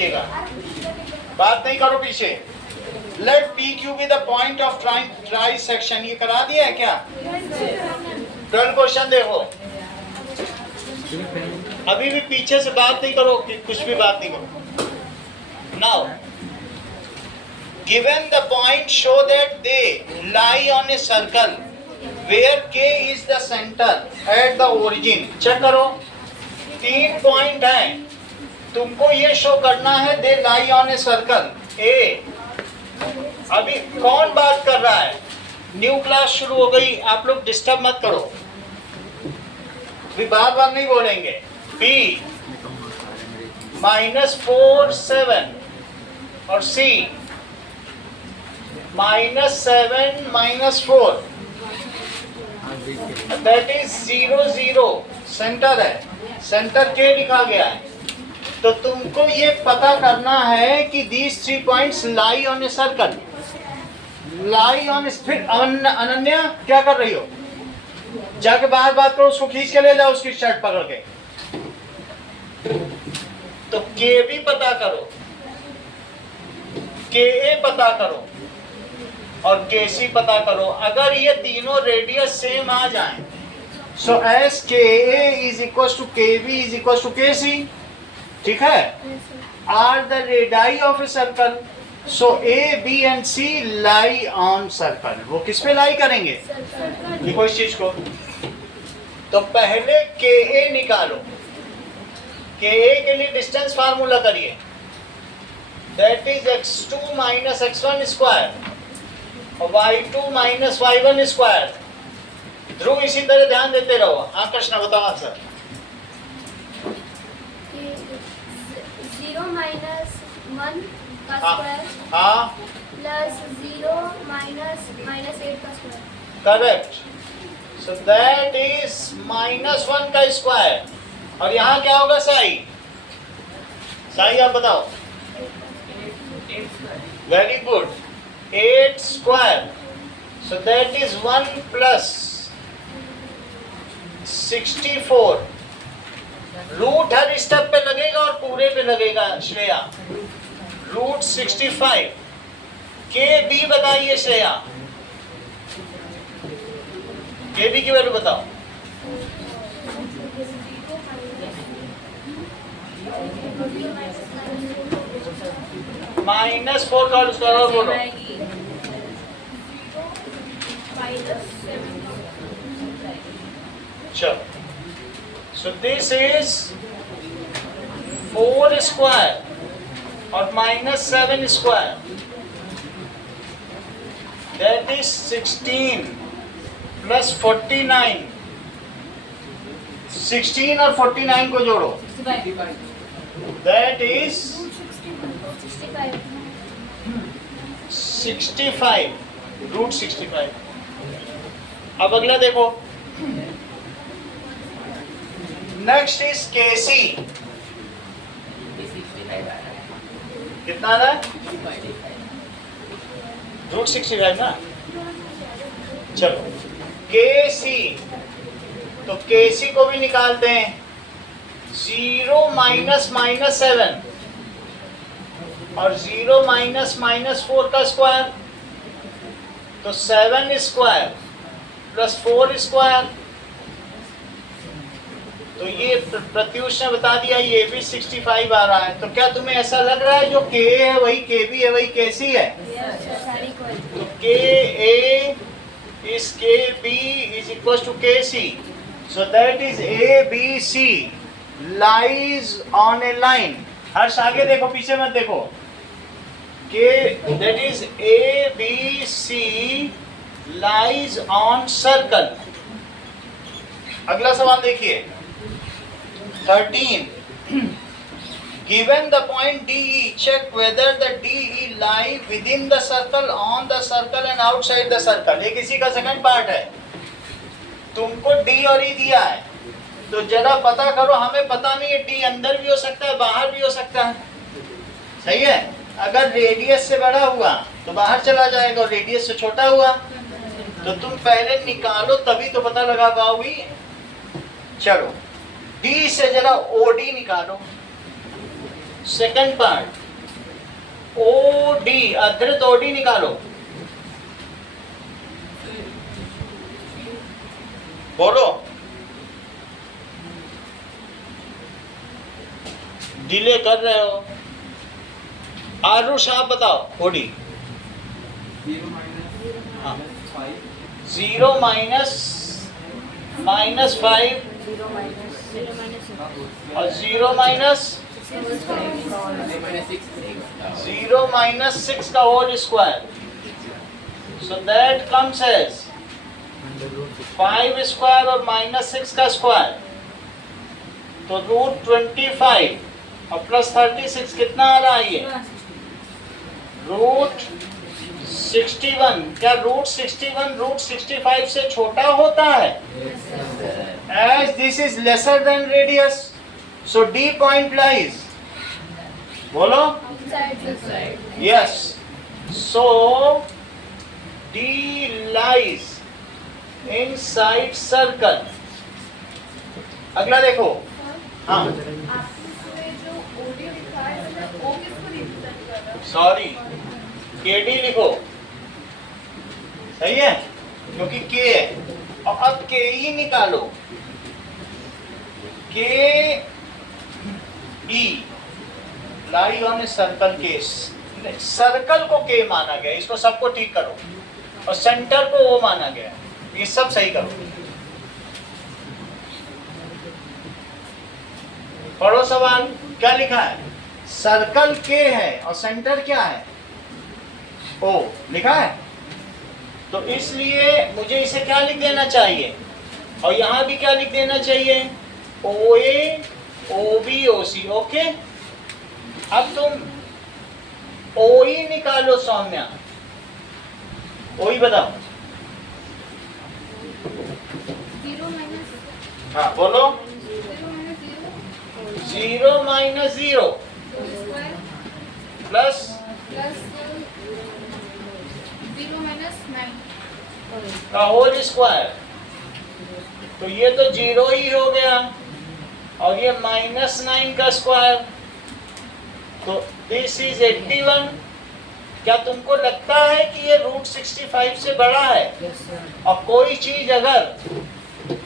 कीजिएगा, बात नहीं करो पीछे। Let P Q be the point of trisection, ये करा दिया है क्या? 12 क्वेश्चन देखो, अभी भी पीछे से बात नहीं करो, कुछ भी बात नहीं करो। Now given the point show that they lie on a circle where K is the center at the origin। Check करो, 3 पॉइंट हैं, तुमको ये शो करना है दे lie on a circle A. अभी कौन बात कर रहा है? न्यू क्लास शुरू हो गई, आप लोग डिस्टर्ब मत करो, अभी बार बार नहीं बोलेंगे। B -4 7 और C -7 -4, दैट इज 0 0, सेंटर है, सेंटर के लिखा गया है। तो तुमको ये पता करना है कि these 3 points lie on a circle, lie on. फिर अनन्या क्या कर रही हो? जाके बाहर बात करो, उसको खींच के ले जाओ, उसकी शर्ट पकड़ के। तो के भी पता करो, के ए पता करो और के सी पता करो। अगर ये तीनों रेडियस सेम आ जाएं, so S K A is equal to K B is equal to K C, ठीक है? Are the radii of a circle, so A B and C lie on circle. वो किस पे लाई करेंगे? देखो इस चीज को, तो पहले के ए निकालो, के ए के लिए डिस्टेंस फार्मूला करिए, that is x2 - x1 square और y2 - y1 स्क्वायर। ध्रुव इसी तरह ध्यान देते रहो। हाँ कृष्णा बताओ आंसर। 0 - 1 का स्क्वायर हाँ प्लस 0 - -8 का square. Correct, so that is -1 का स्क्वायर। और यहाँ क्या होगा साई? साई आप बताओ। Very good, 8 square, so that is 1 plus 64। Root हर स्टेप पे लगेगा और पूरे पे लगेगा श्रेया। रूट 65। के बी बताइए श्रेया, के बी की वैल्यू बताओ। -4 का स्क्वायर और बोलो। चलो, सो दिस इज 4 स्क्वायर और -7 स्क्वायर, दैट इज 16 प्लस 49। 16 और 49 को जोड़ो, दैट इज 65, रूट 65। अब अगला देखो, नेक्स्ट इज केसी। कितना आ रहा है? रूट 65 ना। चलो केसी, तो केसी को भी निकालते हैं। 0 - -7 और 0 - -4 का स्क्वायर, तो 7 स्क्वायर प्लस 4 स्क्वायर। तो ये प्रत्युष ने बता दिया, ये भी 65 आ रहा है। तो क्या तुम्हें ऐसा लग रहा है जो के है वही के बी है वही के सी है? तो K A is K B is equal to K C, so that is A B C lies on a line. Harsh आगे देखो, पीछे मत देखो। K that is A B C lies on circle. अगला सवाल देखिए 13। Given the point DE, check whether the DE lie within the circle, on the circle and outside the circle। ये किसी का सेकंड पार्ट है। तुमको D और E दिया है, तो जरा पता करो, हमें पता नहीं है D अंदर भी हो सकता है बाहर भी हो सकता है, सही है? अगर रेडियस से बड़ा हुआ तो बाहर चला जाएगा और रेडियस से छोटा हुआ तो तुम पहले निकालो तभी तो पता लगा पाओगी। चलो डी से जरा ओडी निकालो, सेकंड पार्ट ओडी, अधृत ओडी निकालो। बोलो, डिले कर रहे हो। आरुष आप बताओ ओडी। 0 माइनस -5 और 0 माइनस 6 का whole square, so that comes as 5 square और -6 का स्क्वायर, तो √25 और +36 कितना आ रहा है ये? √61। क्या √61 √65 से छोटा होता है? As this is lesser than radius, so D point lies. बोलो। Yes. So D lies inside circle. अगला देखो। हाँ। सॉरी, KD लिखो, सही है, क्योंकि K है। और अब KE निकालो, KE lie on circle case, circle को K माना गया, इसको सबको ठीक करो, और सेंटर को O माना गया, ये सब सही करो। पढ़ो सवाल, क्या लिखा है? सर्कल K है और सेंटर क्या है? O लिखा है। तो इसलिए मुझे इसे क्या लिख देना चाहिए, और यहां भी क्या लिख देना चाहिए? OA OB OC। ओके, अब तुम OE निकालो सौम्या। OE बताओ। 0 हाँ बोलो। 0 माइनस 0 प्लस 9 का होल स्क्वायर, तो ये तो 0 ही हो गया, और ये -9 का स्क्वायर, तो दिस इज 81। क्या तुमको लगता है कि ये √65 से बड़ा है? और कोई चीज अगर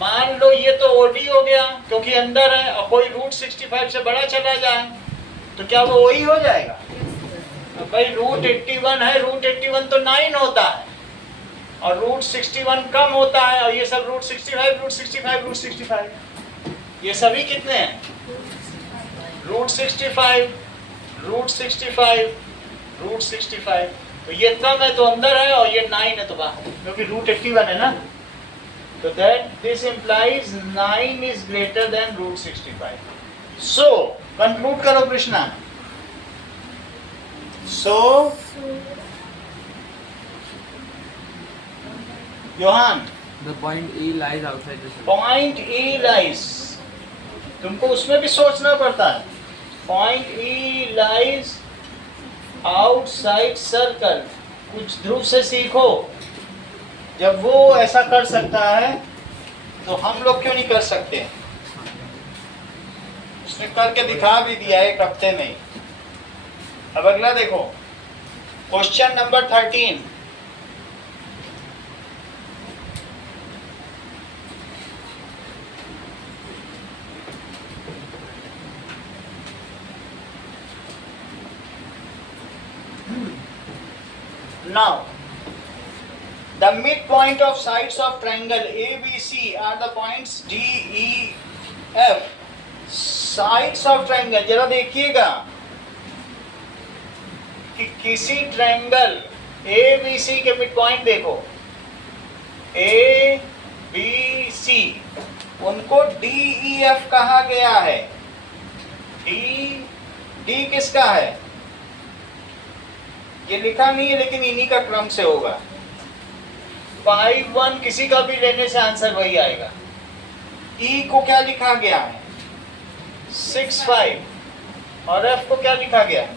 मान लो ये तो ओडी हो गया क्योंकि अंदर है, और कोई √65 से बड़ा चला जाए तो क्या वो वही हो जाएगा? भाई √81 है, √81 तो 9 होता है, और √61 कम होता है, और ये सब √65 ये सभी कितने हैं? √65 तो ये कम है तो अंदर है, और ये 9 है तो बाहर, क्योंकि √81 है ना। तो that this implies 9 is greater than √65। So conclude करो Krishna. So Yohan, The point E lies outside the circle. Point E lies, तुमको उसमें भी सोचना पड़ता है। Point E lies outside circle. कुछ ध्रुव से सीखो, जब वो ऐसा कर सकता है तो हम लोग क्यों नहीं कर सकते? उसने करके दिखा भी दिया एक हफ्ते में ही। अब अगला देखो, question number 13। Now, the midpoint of sides of triangle ABC are the points D, E, F. Sides of triangle, जरा देखिएगा कि किसी ट्रायंगल ABC के मिडपॉइंट देखो, A, B, C, उनको D, E, F कहा गया है। D किसका है? ये लिखा नहीं है, लेकिन इन्हीं का क्रम से होगा। 5, 1 किसी का भी लेने से आंसर वही आएगा। E को क्या लिखा गया है? 6, 5। और F को क्या लिखा गया है?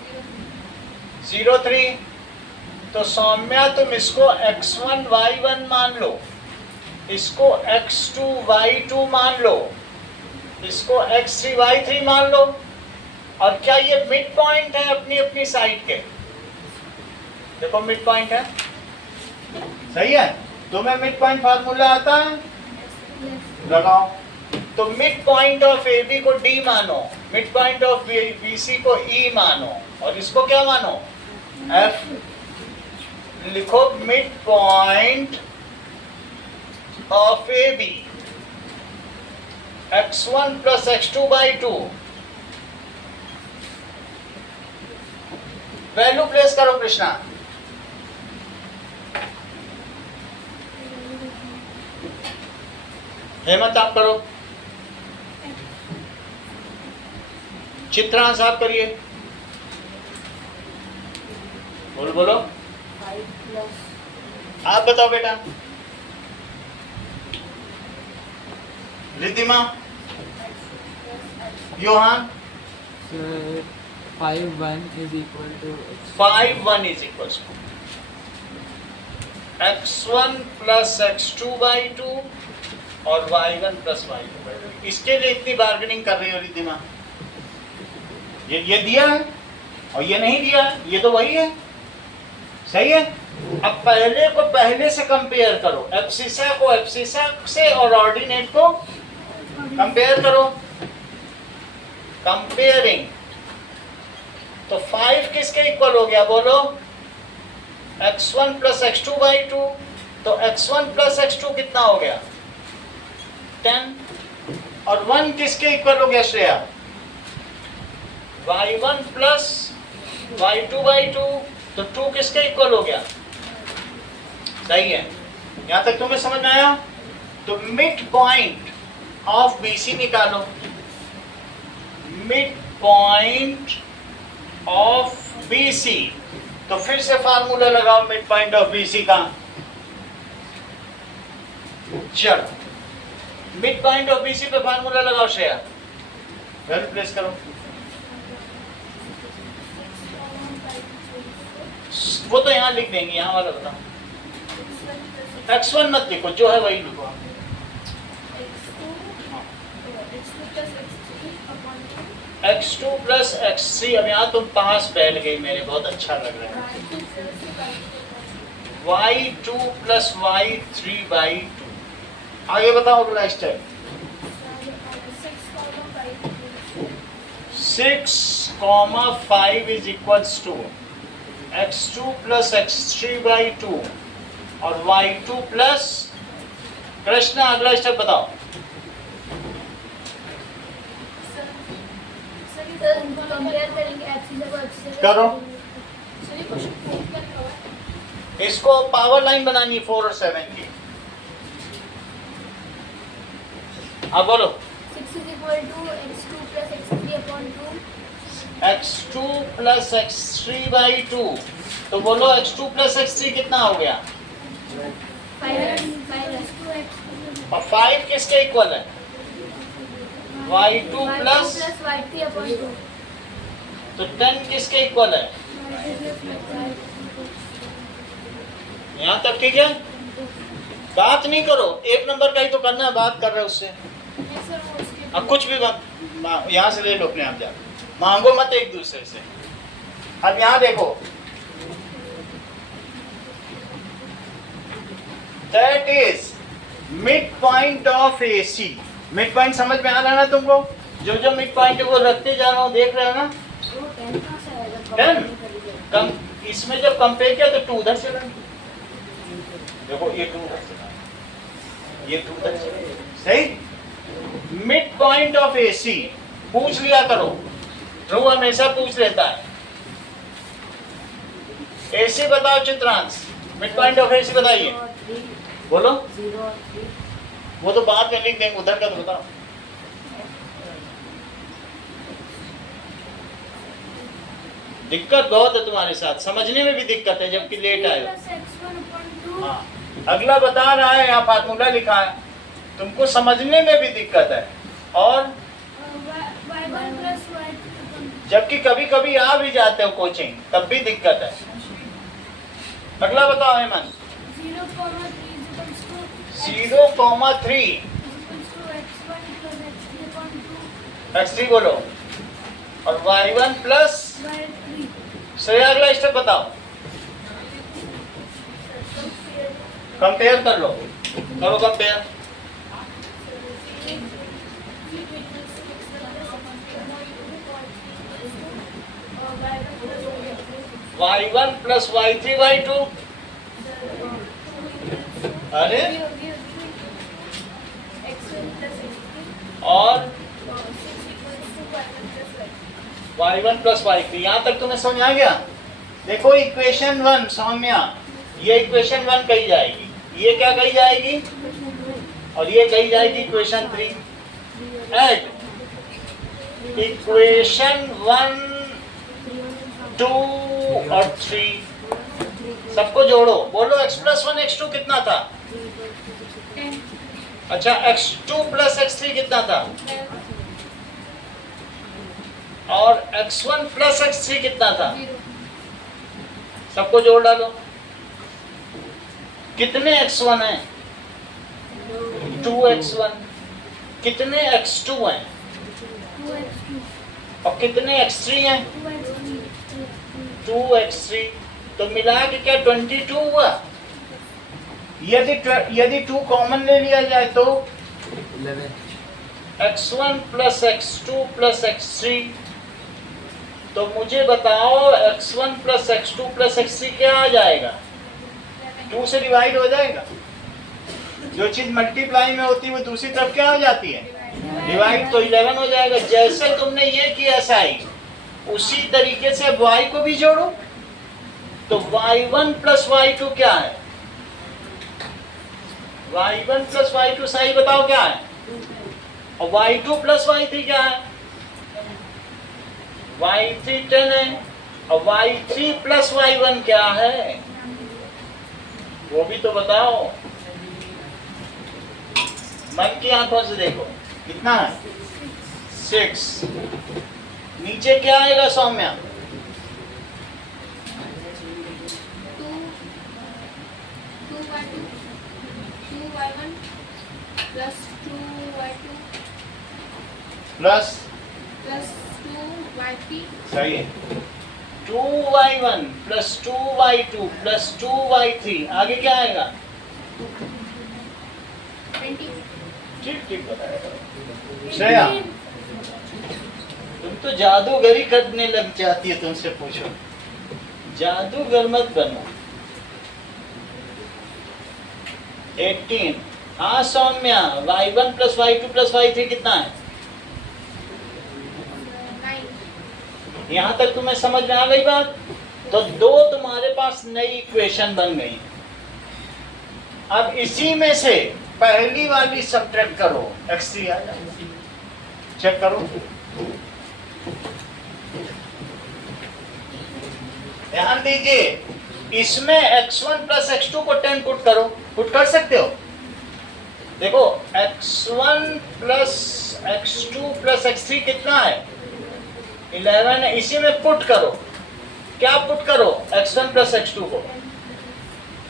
0, 3। तो सौम्या तुम इसको x1, y1 मान लो, इसको x2, y2 मान लो, इसको x3, y3 मान लो। और क्या ये मिड पॉइंट है अपनी अपनी साइड के? देखो मिड पॉइंट है, सही है। तुम्हें मिड पॉइंट फार्मूला आता है? लगाओ। तो mid point of A B को डी मानो, mid point of B C को ई मानो, और इसको क्या मानो? एफ। लिखो mid point of A B x1 plus x2 by 2। Value place करो कृष्णा। हेमंत आप करो, चित्रांश आप करिए। बोलो बोलो, आप बताओ बेटा। Riddhima, Yohan, Sir, 5-1 is equal to 5-1 is equals to x1 plus x2 by 2 और y1 प्लस y2 बाई 2। इसके लिए इतनी बार्गेनिंग कर रही हो रिद्धिमा? ये दिया है और ये नहीं दिया है, ये तो वही है, सही है। अब पहले को पहले से कंपेयर करो, एब्सिसा को एब्सिसा से और ऑर्डिनेट को कंपेयर करो। कंपेयरिंग तो 5 किसके इक्वल हो गया बोलो? x1 plus x2 by 2। तो x1 प्लस x2 कितना हो गया? 10। और 1 किसके इक्वल हो गया Shreya? y1 plus y2 by 2। तो 2 किसके इक्वल हो गया? सही है, यहां तक तुम्हें समझ में आया? तो मिड पॉइंट ऑफ BC निकालो। मिड पॉइंट ऑफ BC, तो फिर से फार्मूला लगाओ मिड पॉइंट ऑफ BC का। चलो मिड पॉइंट ऑफ BC पे फार्मूला लगाओ श्रेया, वैल्यू प्लेस करो। वो तो यहाँ लिख देंगे, यहाँ वाला बताओ। x1 मत लिखो, जो है वही लिखो। x2 plus x3। अब यहाँ तुम पास बैठ गई मेरे, बहुत अच्छा लग रहा है। y2 plus y3 by 2। आगे बताओ अगला step. 6,5 is equals to x2 plus x3 by 2 और y2 प्लस। कृष्णा अगला स्टेप बताओ। कंपेयर करेंगे करो। इसको पावर लाइन बनानी है 4 और 7 की। अब बोलो। 6 is equal to x2 plus x3 upon 2। x2 plus x3 by 2। तो बोलो x2 प्लस x3 कितना हो गया? 5 और 5 किसके इक्वल है? y2 plus. y3 upon 2। तो 10 किसके इक्वल है? यहाँ तक ठीक है? बात नहीं करो, एक नंबर का ही तो करना है, बात कर रहे हो उससे। अब कुछ भी बात यहाँ से ले लो अपने आप, जा मांगो मत एक दूसरे से। अब यहाँ देखो, that is mid point of AC। Mid point समझ में आ रहा है ना तुमको? जो जो मिड पॉइंट है वो रखते जा रहा हूँ, देख रहे हो ना? 10 कम, इसमें जब कंपेयर किया तो 2 उधर चला। देखो ये 2 उधर चला, ये 2 उधर चला, सही। मिड पॉइंट ऑफ AC पूछ लिया करो, ध्रुव हमेशा पूछ लेता है। AC बताओ Chitransh, mid point of AC बताइए, बोलो। वो तो बाद में लिख देंगे, उधर का तो बताओ। दिक्कत बहुत है तुम्हारे साथ, समझने में भी दिक्कत है जबकि लेट आए हो। हाँ, अगला बता रहा है, यहाँ फार्मूला लिखा है, तुमको समझने में भी दिक्कत है, और जबकि कभी कभी आ भी जाते हो कोचिंग, तब भी दिक्कत है। अगला बताओ हेमंत। 0,3 x3 बोलो, और y1 प्लस y3 श्रेया अगला स्टेप बताओ, कंपेयर कर लो, करो compare. y1 plus y3 y2, अरे और y1 प्लस y3, यहाँ तक तुम्हें समझ आ गया? देखो इक्वेशन 1 सौम्या, ये इक्वेशन 1 कही जाएगी, ये क्या कही जाएगी, और ये कही जाएगी इक्वेशन 3। एड इक्वेशन 1 2 और 3 सबको जोड़ो, बोलो x प्लस 1 x2 कितना था? अच्छा x2 प्लस x3 कितना था? और x1 प्लस x3 कितना था? सबको जोड़ डालो। कितने x1 हैं? 2x1। कितने x2 हैं? 2x2 और कितने x3 हैं? 2x3 2x3। तो मिला के क्या 22 हुआ? यदि 2 कॉमन ले लिया जाए तो 11 x1 plus x2 plus x3, तो मुझे बताओ x1 plus x2 plus x3 क्या आ जाएगा? 2 से डिवाइड हो जाएगा। जो चीज मल्टीप्लाई में होती है वो दूसरी तरफ क्या हो जाती है? डिवाइड। तो 11 हो जाएगा। जैसे तुमने ये किया साई, उसी तरीके से y को भी जोड़ो। तो y1 प्लस y2 क्या है? y1 प्लस y2 साई बताओ क्या है? और y2 प्लस y3 क्या है? y3 10 है। और y3 प्लस y1 क्या है? वो भी तो बताओ। मन की आंखों से देखो कितना है? 6। नीचे क्या आएगा Saumya? 2y2 2y1 plus 2y2 plus 2y3 सही है। 2y1 plus 2y2 plus 2y3, आगे क्या आएगा? 20 ठीक ठीक बताएगा श्रेया। तुम तो जादूगरी करने लग जाती है, तुमसे पूछो। जादूगर मत बनो। 18। हाँ Saumya, y1 plus y2 plus y3 कितना है? 9 यहाँ तक तुम्हें समझ में आ गई बात? तो 2 तुम्हारे पास नई इक्वेशन बन गई। अब इसी में से पहली वाली सब्ट्रैक्ट करो, x3 आ जाएगा। चेक करो, ध्यान दीजिए। इसमें x1 प्लस x2 को 10 पुट करो। पुट कर सकते हो? देखो x1 plus x2 plus x3 कितना है? 11 है। इसी में पुट करो। क्या पुट करो? x1 प्लस x2 को।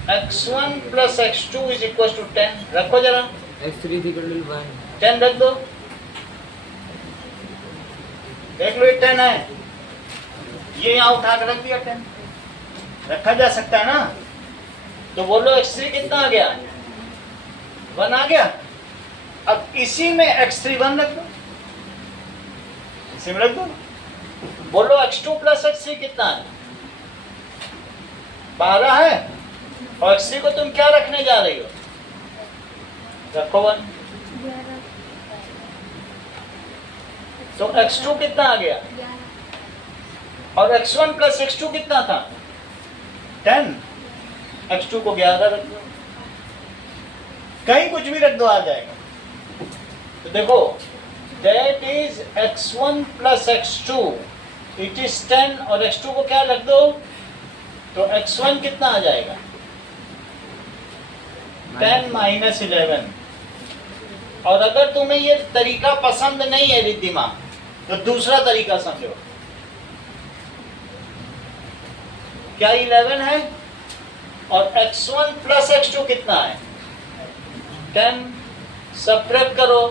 x1 plus x2 is equal to 10। रखो जरा, x3 is equal to 1 10 रख दो। देख लो ये 10 है, ये यहाँ उठा कर रख दिया। 10 रखा जा सकता है ना? तो बोलो x3 कितना आ गया? 1 आ गया। अब इसी में x3 1 रख दो, इसी में रख दो। बोलो x2 प्लस x3 कितना है? 12 है। और x3 को तुम क्या रखने जा रही हो? रखो 1। तो x2 कितना आ गया? और x1 प्लस x2 कितना था? 10। x2 को 11 रख दो, कहीं कुछ भी रख दो, आ जाएगा। तो देखो, that is x1 plus x2 it is 10, और x2 को क्या रख दो? तो x1 कितना आ जाएगा? 10 माइनस 11। और अगर तुम्हें ये तरीका पसंद नहीं है रिद्धिमा, तो दूसरा तरीका समझो। क्या 11 है? और x1 प्लस x2 कितना है? 10। सब्ट्रैक्ट करो,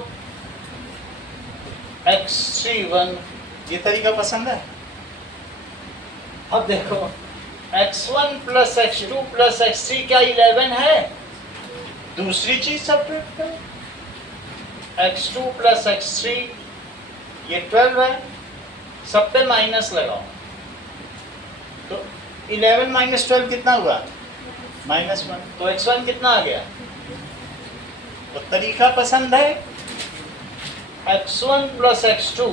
x3 1 ये तरीका पसंद है? अब देखो x1 plus x2 plus x3 क्या 11 है? दूसरी चीज सब्ट्रैक्ट करो, x2 प्लस x3 ये 12 है, सब पे माइनस लगाओ तो 11 माइनस 12 कितना हुआ? -1। तो x1 कितना आ गया? तो तरीका पसंद है? x1 plus x2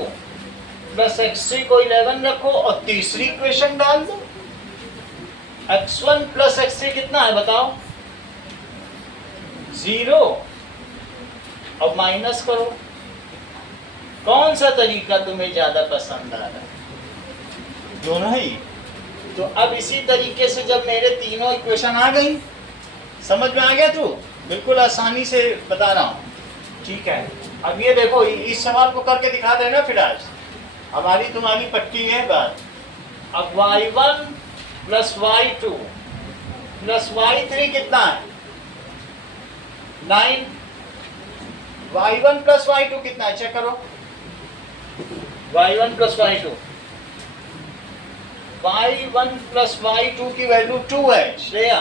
plus x3 को 11 रखो और तीसरी इक्वेशन डाल दो। x1 प्लस x3 कितना है बताओ? 0। अब माइनस करो। कौन सा तरीका तुम्हें ज्यादा पसंद आ रहा है? दोनों ही। तो अब इसी तरीके से जब मेरे तीनों इक्वेशन आ गई, समझ में आ गया तू? बिल्कुल आसानी से बता रहा हूँ, ठीक है। अब ये देखो, इस सवाल को करके दिखा देना फिर आज, हमारी तुम्हारी पट्टी है बात। अब y1 plus y2 plus y3 कितना है? 9। y1 प्लस y2 कितना है? चेक करो। y1 plus y2, y1 plus y2 की वैल्यू 2 है श्रेया।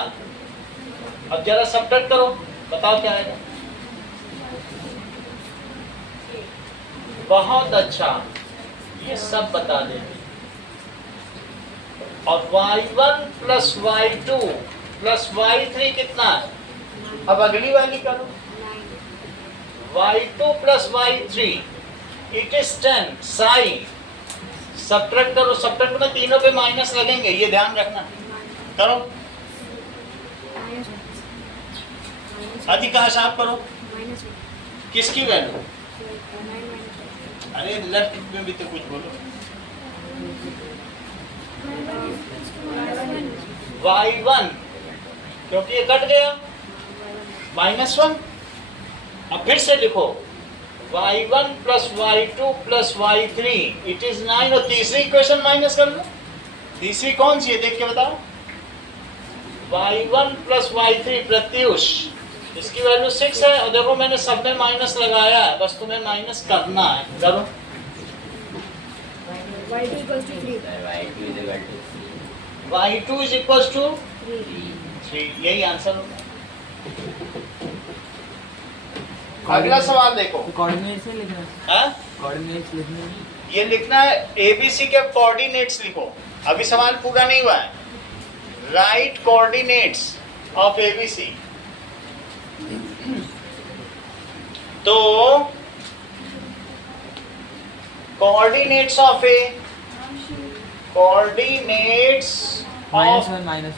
अब जरा सब्ट्रैक्ट करो, बताओ क्या आएगा? बहुत अच्छा, ये सब बता दे। और y1 plus y2 plus y3 कितना है? अब अगली वाली करो, y2 plus y3 it is 10 sign. Subtract करो, सब्ट्रैक्ट में तीनों पे माइनस लगेंगे, ये ध्यान रखना। करो, अधिकांश आप करो। किसकी वैल्यू? अरे लेफ्ट में भी तो कुछ बोलो। y1 क्योंकि ये कट गया, -1। अब फिर से लिखो, y1 plus y2 plus y3 it is 9। और तीसरी इक्वेशन माइनस कर लो। तीसरी कौन सी है देख के बताओ? y1 प्लस y3 प्रत्युष, इसकी वैल्यू 6 है। और देखो मैंने सब में माइनस लगाया है, बस तुम्हें माइनस करना है। करो। y2 equals to 3. y2 is equal to 3, यही आंसर होगा। अगला सवाल देखो। कोऑर्डिनेट्स नहीं लिखना, हाँ, कोऑर्डिनेट्स लिखने हैं। ये लिखना है एबीसी के कोऑर्डिनेट्स लिखो। अभी सवाल पूरा नहीं हुआ है। Right coordinates of ABC. तो coordinates of A, coordinates of -1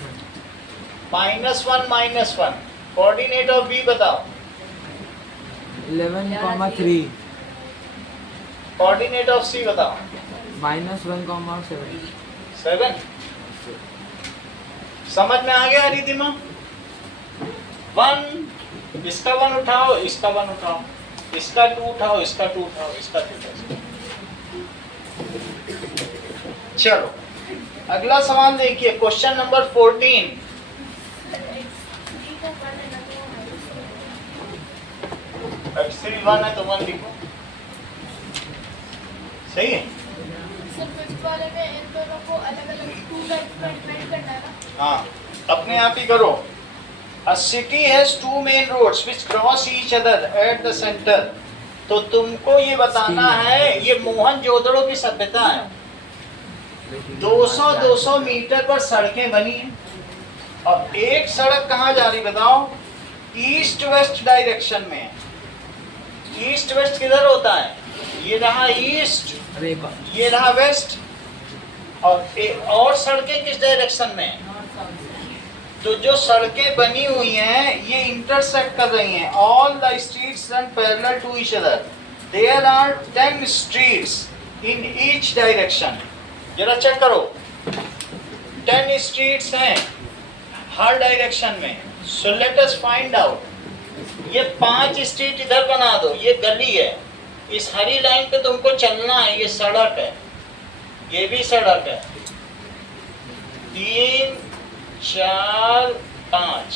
-1 coordinate of B बताओ। 11,3 कोऑर्डिनेट ऑफ सी बताओ। -1,7 7। समझ में आ गया रिदिमा? 1, इसका 1 उठाओ, इसका 1 उठाओ, इसका 2 उठाओ, इसका 2 उठाओ, इसका 2 उठाओ। चलो अगला सवाल देखिए, क्वेश्चन नंबर 14। x3 1 है तो 1 लिखो, सही है। वाले में इन दोनों को अलग-अलग 2 टाइप्स में डिवाइड करना है ना? हाँ, अपने आप ही करो। A city has 2 main roads which cross each other at the center। तो तुमको ये बताना है, ये मोहनजोदड़ो की सभ्यता है। 200 मीटर पर सड़कें बनी हैं और एक सड़क कहाँ जा रही बताओ? ईस्ट वेस्ट डायरेक्शन में। ईस्ट वेस्ट किधर होता है? ये रहा ईस्ट, ये रहा वेस्ट। और सड़कें किस डायरेक्शन में? तो जो सड़कें बनी हुई हैं ये इंटरसेक्ट कर रही हैं। All the streets run parallel to each other. There are 10 streets in each direction. जरा चेक करो, 10 स्ट्रीट्स हैं हर डायरेक्शन में। So let us find out. ये 5 स्ट्रीट इधर बना दो, ये गली है, इस हरी लाइन पे तुमको चलना है, ये सड़क है, ये भी सड़क है। 3 4 5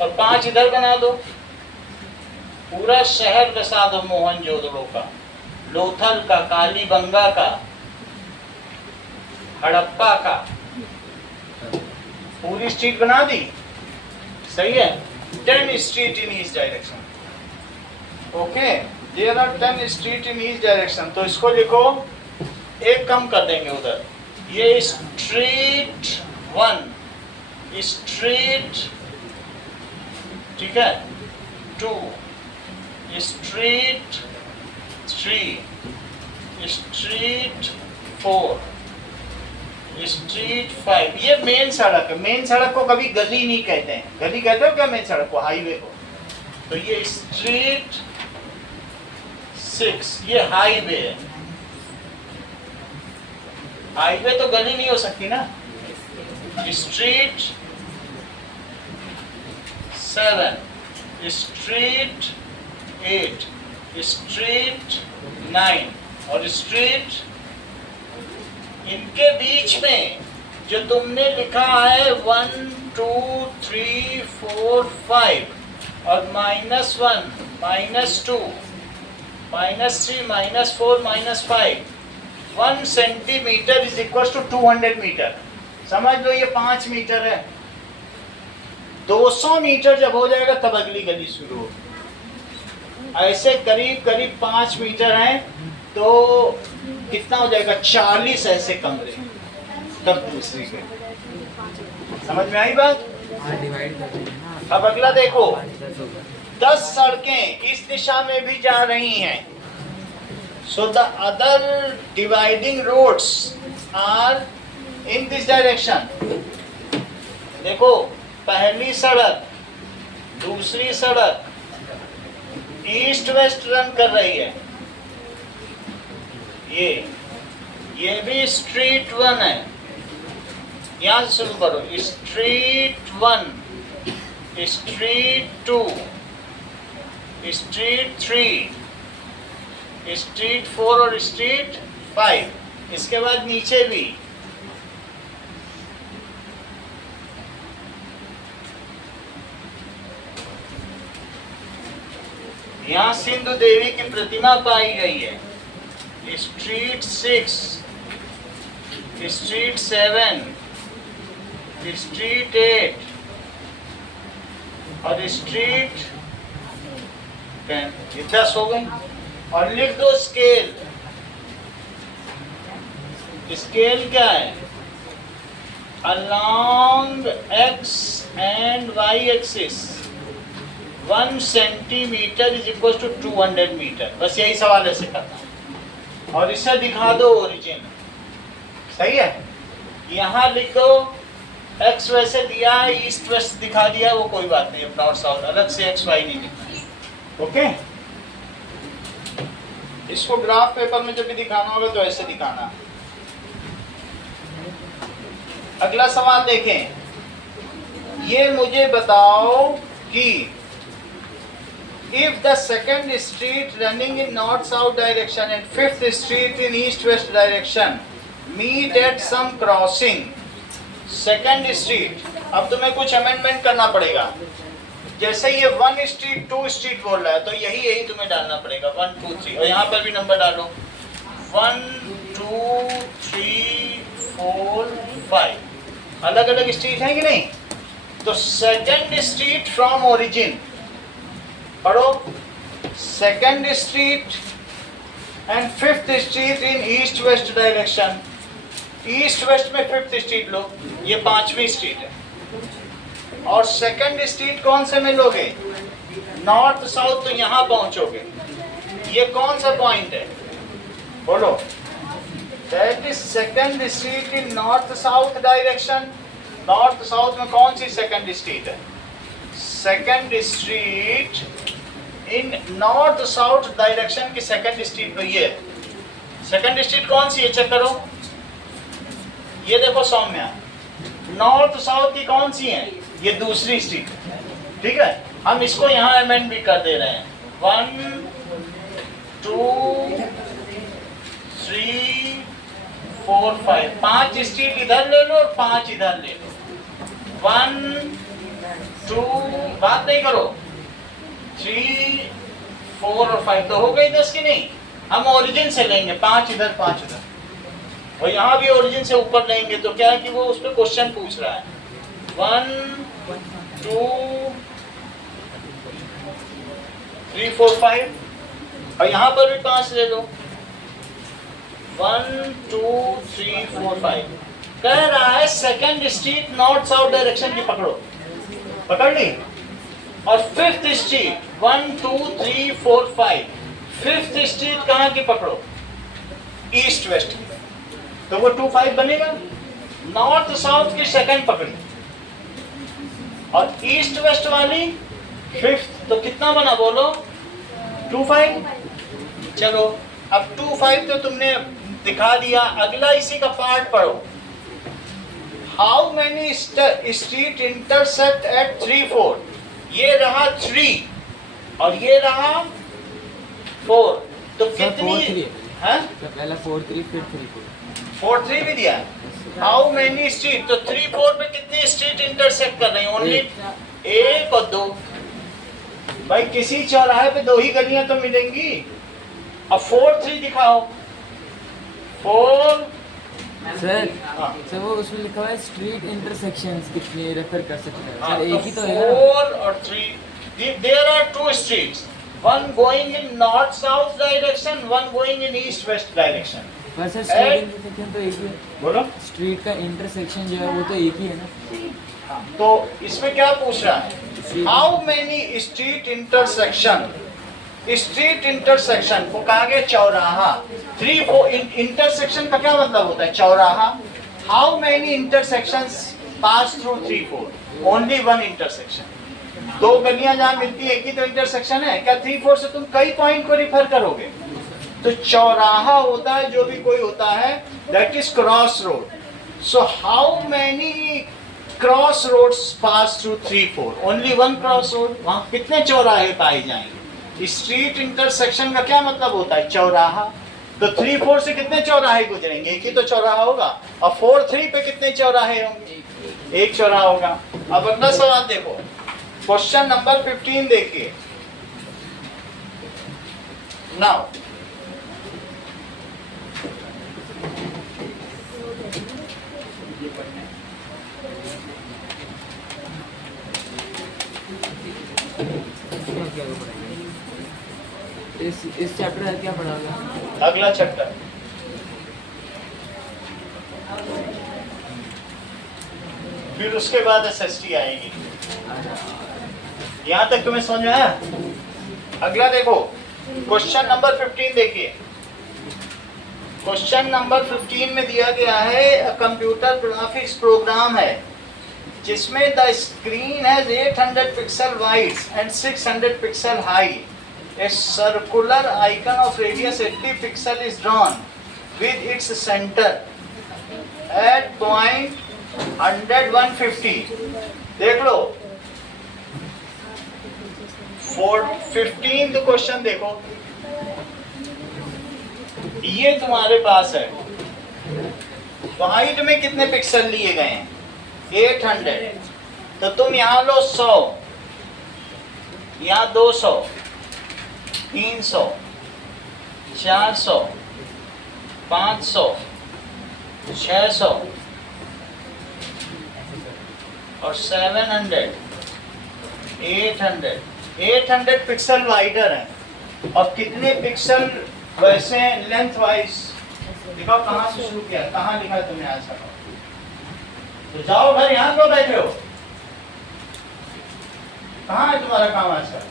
और 5 इधर बना दो। पूरा शहर बसा दो मोहनजोदड़ो का। लोथल का, कालीबंगा का, हड़प्पा का, पूरी स्ट्रीट बना दी, सही है। 10 street in east direction, okay, there are 10 street in east direction. तो इसको लिखो, एक कम कर देंगे उधर, ये स्ट्रीट 1, स्ट्रीट, ठीक है, 2, स्ट्रीट 3, स्ट्रीट 4, स्ट्रीट 5। ये मेन सड़क है। मेन सड़क को कभी गली नहीं कहते हैं। गली कहते हो क्या मेन सड़क को, हाईवे को? तो ये स्ट्रीट 6, ये हाईवे है। हाईवे तो गली नहीं हो सकती ना। स्ट्रीट 7, स्ट्रीट 8, स्ट्रीट 9 और स्ट्रीट, इनके बीच में जो तुमने लिखा है 1 2 3 4 5 और -1 -2 -3 -4 -5, 1 centimetre is equal to 200 metre. समझ लो ये 5 मीटर है। 200 मीटर जब हो जाएगा तब अगली गली शुरू होगी। ऐसे करीब करीब 5 मीटर हैं तो कितना हो जाएगा, 40 ऐसे कमरे, तब दूसरी गली। समझ में आई बात? डिवाइड कर देंगे ना। अब अगला देखो, 10 होगा। 10 सड़कें इस दिशा में भी जा रही हैं। So the other dividing roads are in this direction. देखो, पहली सड़क, दूसरी सड़क ईस्ट वेस्ट रन कर रही है। ये भी स्ट्रीट 1 है। यहां से शुरू करो, स्ट्रीट 1, स्ट्रीट 2, स्ट्रीट 3, स्ट्रीट 4 और स्ट्रीट 5। इसके बाद नीचे भी यहाँ सिंधु देवी की प्रतिमा पाई गई है। स्ट्रीट 6, स्ट्रीट 7, स्ट्रीट 8 और स्ट्रीट 10। ये 10 हो गई। और लिख दो स्केल। स्केल क्या है? along x and y axis 1 centimetre is equal to 200 metre. बस यही सवाल ऐसे करना और इसे दिखा दो ओरिजिन। सही है। यहाँ लिख दो x वैसे दिया है, ईस्ट वेस्ट दिखा दिया, वो कोई बात नहीं, नॉर्थ साउथ अलग से x y नहीं लिखना। ओके, इसको ग्राफ पेपर में जब भी दिखाना होगा तो ऐसे दिखाना। अगला सवाल देखें। ये मुझे बताओ कि if the second street running in north south direction and fifth street in east west direction meet at some crossing, second street, अब तुम्हें कुछ अमेंडमेंट करना पड़ेगा। जैसे ये 1 स्ट्रीट 2 स्ट्रीट बोल रहा है तो यही तुम्हें डालना पड़ेगा 1 2 3 और यहाँ पर भी नंबर डालो 1 2 3 4 5। अलग अलग स्ट्रीट है कि नहीं? तो सेकंड स्ट्रीट फ्रॉम ओरिजिन पढ़ो, second street and fifth street in east west direction. East west में फिफ्थ स्ट्रीट लो, ये 5वीं स्ट्रीट है। और सेकंड स्ट्रीट कौन से में लोगे? नॉर्थ साउथ, तो यहाँ पहुंचोगे। ये कौन सा पॉइंट है बोलो? That is second street in north south direction. North south में कौन सी सेकंड स्ट्रीट है? Second street in north south direction की सेकंड स्ट्रीट पे ये सेकंड स्ट्रीट कौन सी है चेक करो। ये देखो सौम्या, नॉर्थ साउथ की कौन सी है? ये दूसरी स्ट्रीट है। ठीक है, हम इसको यहाँ अमेंड भी कर दे रहे हैं 1 2 3 4 5। 5 स्ट्रीट इधर ले लो और 5 इधर ले लो। 1 2, बात नहीं करो, 3 4 और 5 तो हो गई 10 की नहीं? हम ओरिजिन से लेंगे, 5 इधर 5 उधर, और यहाँ भी ओरिजिन से ऊपर लेंगे, तो क्या है कि वो उस पर क्वेश्चन पूछ रहा है 1 2 3 4 5, और यहाँ पर भी 5 ले लो 1 2 3 4 5। कह रहा है second street north south direction की पकड़ो, पकड़ ली, और फिफ्थ स्ट्रीट 1 2 3 4 5, फिफ्थ स्ट्रीट कहाँ की पकड़ो, ईस्ट वेस्ट की, तो वो 2 5 बनेगा। नॉर्थ साउथ की सेकंड पकड़ी और ईस्ट वेस्ट वाली फिफ्थ, तो कितना बना बोलो 2 5। चलो अब 2 5 तो तुमने दिखा दिया, अगला इसी का पार्ट पढ़ो। How many street intersect at 3 4, ये रहा 3 और ये रहा 4, तो कितनी है? पहला 4 3 फिर 3 4 3 भी दिया है। हाउ मेनी स्ट्रीट, तो 3 4 पे कितनी स्ट्रीट इंटरसेक्ट कर रही है? ओनली 1 और 2। भाई किसी चौराहे पे 2 ही गलियां तो मिलेंगी। अब 4 3 दिखाओ। 4 सर हाँ। सर वो उसमें लिखा हुआ है स्ट्रीट इंटरसेक्शंस कितने रेफर कर सकते हैं हाँ, सर, एक ही तो है 4 और 3, there are 2 streets, one going in north south direction, one going in east west direction। पर सर स्ट्रीट इंटरसेक्शन तो एक ही है, बोलो। स्ट्रीट का इंटरसेक्शन जो है वो तो एक ही है ना। तो इसमें क्या पूछ रहा है? How many street intersection, street intersection को कहा गया चौराहा। 3 4 इंटरसेक्शन का क्या मतलब होता है? चौराहा। How many intersections pass through 3 4, only 1 intersection. 2 गलियां जहां मिलती है एक ही तो इंटरसेक्शन है क्या? 3 4 से तुम कई पॉइंट को रिफर करोगे, तो चौराहा होता है जो भी कोई होता है, that is cross road. So how many cross roads pass through 3 4, only 1 cross road. वहां कितने चौराहे पाए जाएंगे? स्ट्रीट इंटरसेक्शन का क्या मतलब होता है? चौराहा। तो 3 4 से कितने चौराहे गुजरेंगे? एक ही तो चौराहा होगा। और 4 3 पे कितने चौराहे होंगे? एक चौराहा होगा। अब अगला सवाल देखो, क्वेश्चन नंबर 15 देखिए। नाउ इस चैप्टर का क्या पढ़ा होगा? अगला चैप्टर फिर उसके बाद एसएसटी आएगी। यहाँ तक तुम्हें समझ में आया? अगला देखो, क्वेश्चन नंबर 15 देखिए। क्वेश्चन नंबर 15 में दिया गया है कंप्यूटर ग्राफिक्स प्रोग्राम है जिसमें the screen has 800 pixel wide and 600 pixel high. A circular icon of radius 80 pixel is drawn with its center at point 100 150। देख लो 15th क्वेश्चन देखो, ये तुम्हारे पास है। तो हाइट में कितने पिक्सल लिए गए हैं? 800। तो तुम यहाँ लो 100, यहाँ 200, 300, 400, 500, 600 और 700, 800। 800 पिक्सल वाइडर है और कितने पिक्सल वैसे लेंथ वाइज? दिखाओ कहाँ से शुरू किया, कहाँ लिखा है तुमने आंसर? तो जाओ घर, यहाँ क्यों बैठे हो? कहाँ है तुम्हारा काम आंसर?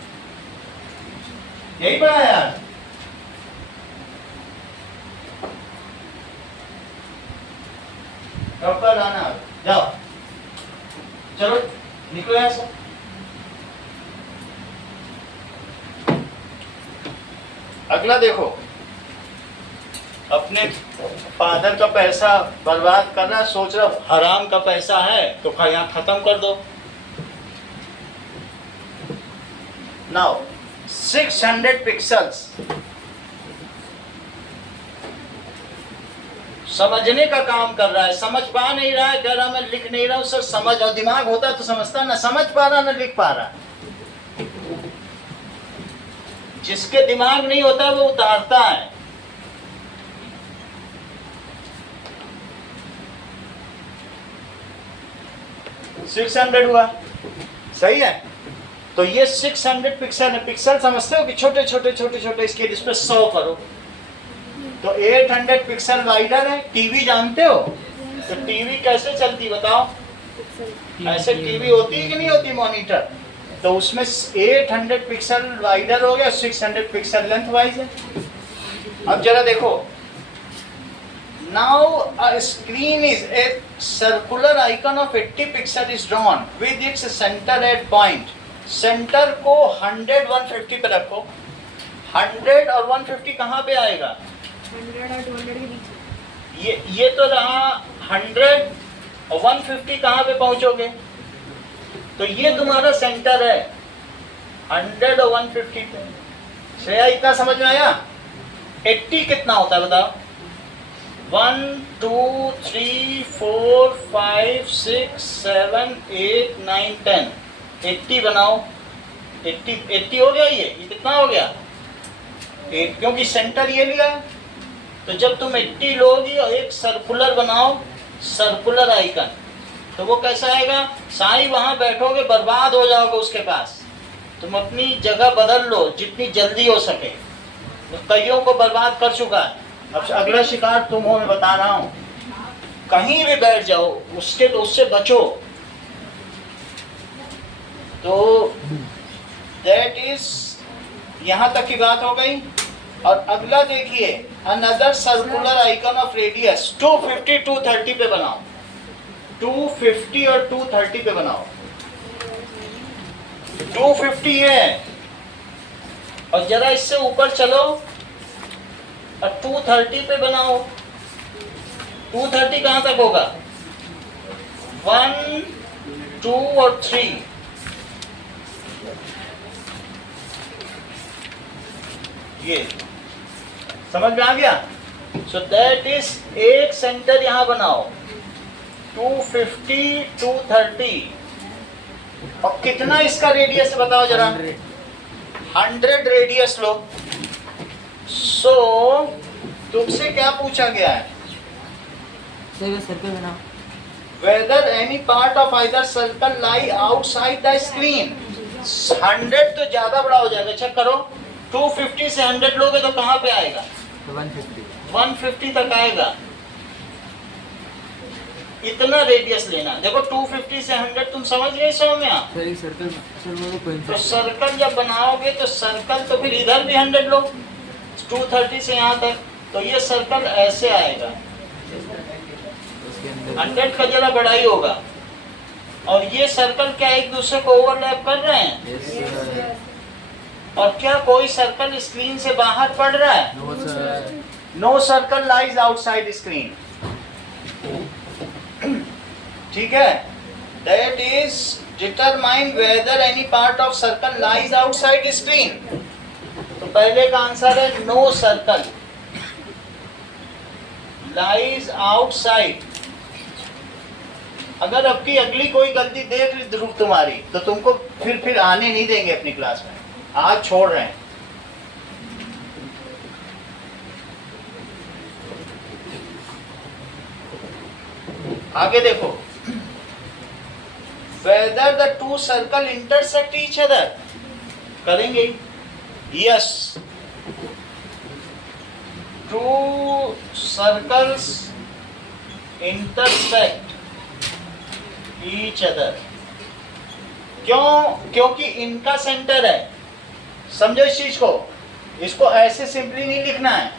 यही पढ़ा है यार। कब पर आना? जाओ, चलो निकलो यहाँ से। अगला देखो, अपने फादर का पैसा बर्बाद कर रहा, सोच रहा हराम का पैसा है तो यहाँ खत्म कर दो। नाउ 600 पिक्सल्स, समझने का काम कर रहा है, समझ पा नहीं रहा है, कह रहा मैं लिख नहीं रहा हूं सर। समझ और दिमाग होता तो समझता, ना समझ पा रहा ना लिख पा रहा। जिसके दिमाग नहीं होता वो उतारता है, 600 हुआ, सही है। तो ये 600 पिक्सल है। पिक्सल समझते हो कि छोटे छोटे छोटे छोटे स्केल, इस पे 100 करो तो 800 पिक्सल वाइडर है। टीवी जानते हो? तो टीवी कैसे चलती बताओ? ऐसे टीवी होती है कि नहीं होती मॉनिटर? तो उसमें 800 पिक्सल वाइडर हो गया, 600 पिक्सल लेंथ वाइज है। अब जरा देखो, now a screen is a circular icon of 80 pixel is drawn with its center at point। Centre को 100 150 पे रखो। 100 और 150 कहाँ पे आएगा? 100 और 200 के बीच। ये तो रहा 100 और 150 कहाँ पे पहुंचोगे? तो ये तुम्हारा सेंटर है 100 और 150 पे। श्रेया इतना समझ में आया? 80 कितना होता है बताओ? 1 2 3 4 5 6 7 8 9 10। 80 बनाओ। 80 हो गया। ये कितना हो गया? 8, क्योंकि सेंटर ये लिया है। तो जब तुम 80 लोगी और एक सर्कुलर बनाओ, सर्कुलर आइकन, तो वो कैसा आएगा? साई वहां बैठोगे बर्बाद हो जाओगे उसके पास। तुम अपनी जगह बदल लो जितनी जल्दी हो सके। तो कईयों को बर्बाद कर चुका है। अब अगला शिकार तुम हो, मैं बता रहा हूं। कहीं भी बैठ जाओ उससे बचो। तो दैट इज, यहां तक की बात हो गई। और अगला देखिए, another circular icon of radius 250 230 पे बनाओ। 250 और 230 पे बनाओ। 250 ये है, और जरा इससे ऊपर चलो और 230 पे बनाओ। 230 कहां तक होगा? 1 2 और 3। ये समझ में आ गया? सो दैट इज एक सेंटर यहां बनाओ 250 230। और कितना इसका रेडियस बताओ जरा? 100 रेडियस लो। सो तुमसे क्या पूछा गया है? सर्कल बनाओ। Whether any part of either circle lie outside the screen। 100 तो ज्यादा बड़ा हो जाएगा, चेक करो। 250 से 100 लोगे तो कहाँ पे आएगा? 150 तक आएगा। इतना रेडियस लेना। देखो 250 से 100 तुम समझ गए सौम्या? तो सर्कल जब बनाओगे तो सर्कल तो फिर इधर भी 100 लो, 230 से यहाँ तक। तो ये सर्कल ऐसे आएगा। 100 का जरा बड़ा ही होगा। और ये सर्कल क्या एक दूसरे को ओवरलैप कर रहे हैं? और क्या कोई सर्कल स्क्रीन से बाहर पड़ रहा है? No circle lies outside screen. ठीक है? That is determine whether any part of circle lies outside screen. तो पहले का आंसर है नो सर्कल लाइज आउटसाइड। अगर आपकी अगली कोई गलती देख ली ध्रुव तुम्हारी, तो तुमको फिर आने नहीं देंगे अपनी क्लास में। आज छोड़ रहे हैं। आगे देखो, whether the two circle intersect each other। करेंगे? Yes. two circles intersect each other। क्यों? क्योंकि इनका सेंटर है। समझो इस चीज को। इसको ऐसे सिंपली नहीं लिखना है।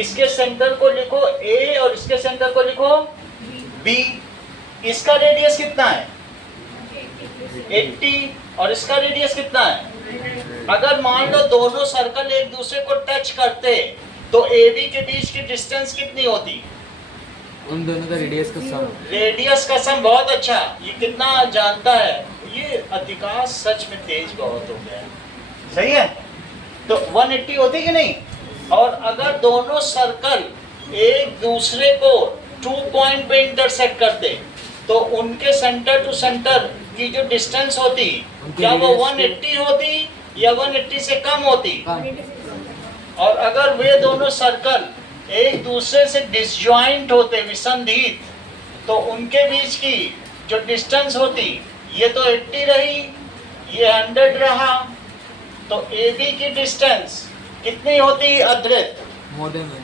इसके सेंटर को लिखो A और इसके सेंटर को लिखो B। इसका रेडियस कितना है? 80 और इसका रेडियस कितना है? अगर मान लो दोनों सर्कल एक दूसरे को टच करते तो AB के बीच की डिस्टेंस कितनी होती? उन दोनों का रेडियस का सम। रेडियस का सम। बहुत अच्छा, ये कितना जानता है। ये अधिकांश सच में तेज बहुत हो गया है। सही है? तो 180 होती कि नहीं? और अगर दोनों सर्कल एक दूसरे को 2 पॉइंट पे इंटरसेक्ट करते तो उनके सेंटर टू सेंटर की जो डिस्टेंस होती, क्या वो 180 होती या 180 से कम होती? और अगर वे दोनों सर्कल एक दूसरे से डिसजॉइंट होते, विसंधित, तो उनके बीच की जो डिस्टेंस होती, ये तो 80 रही, ये 100 रहा, तो AB की डिस्टेंस कितनी होती अधृत? More than 1.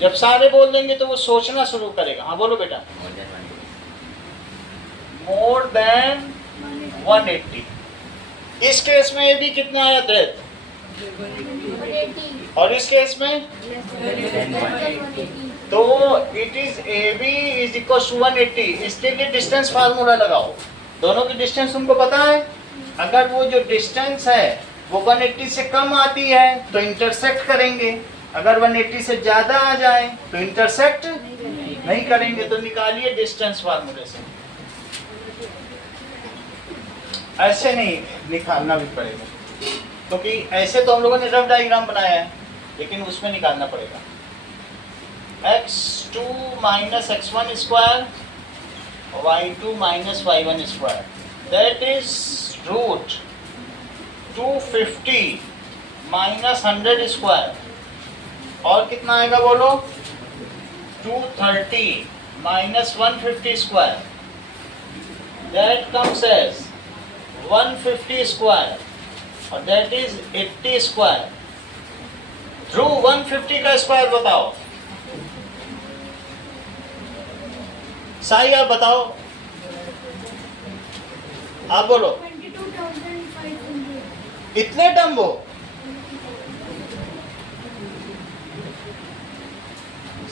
जब सारे बोल देंगे तो वो सोचना शुरू करेगा। हाँ बोलो बेटा। More than 180। इस केस में AB कितना है अधृत? 180 और इस केस में तो it is AB is equal to 180। इसके लिए डिस्टेंस फार्मूला लगाओ। दोनों की डिस्टेंस तुमको पता है। अगर वो जो डिस्टेंस है वो 180 से कम आती है तो इंटरसेक्ट करेंगे, अगर 180 से ज्यादा आ जाए तो इंटरसेक्ट नहीं करेंगे। तो निकालिए डिस्टेंस फार्मूले से। ऐसे नहीं निकालना भी पड़ेगा, क्योंकि ऐसे तो हम लोगों ने रफ डायग्राम बनाया है, लेकिन उसमें निकालना पड़ेगा। x2 minus x1 square y2 minus y1 square, that is root 250 minus 100 square, और कितना आएगा बोलो? 230 minus 150 square, that comes as 150 square, और that is 80 square। ध्रुव 150 का स्क्वायर बताओ। साई आप बताओ, आप बोलो। 22,500 इतने टर्म वो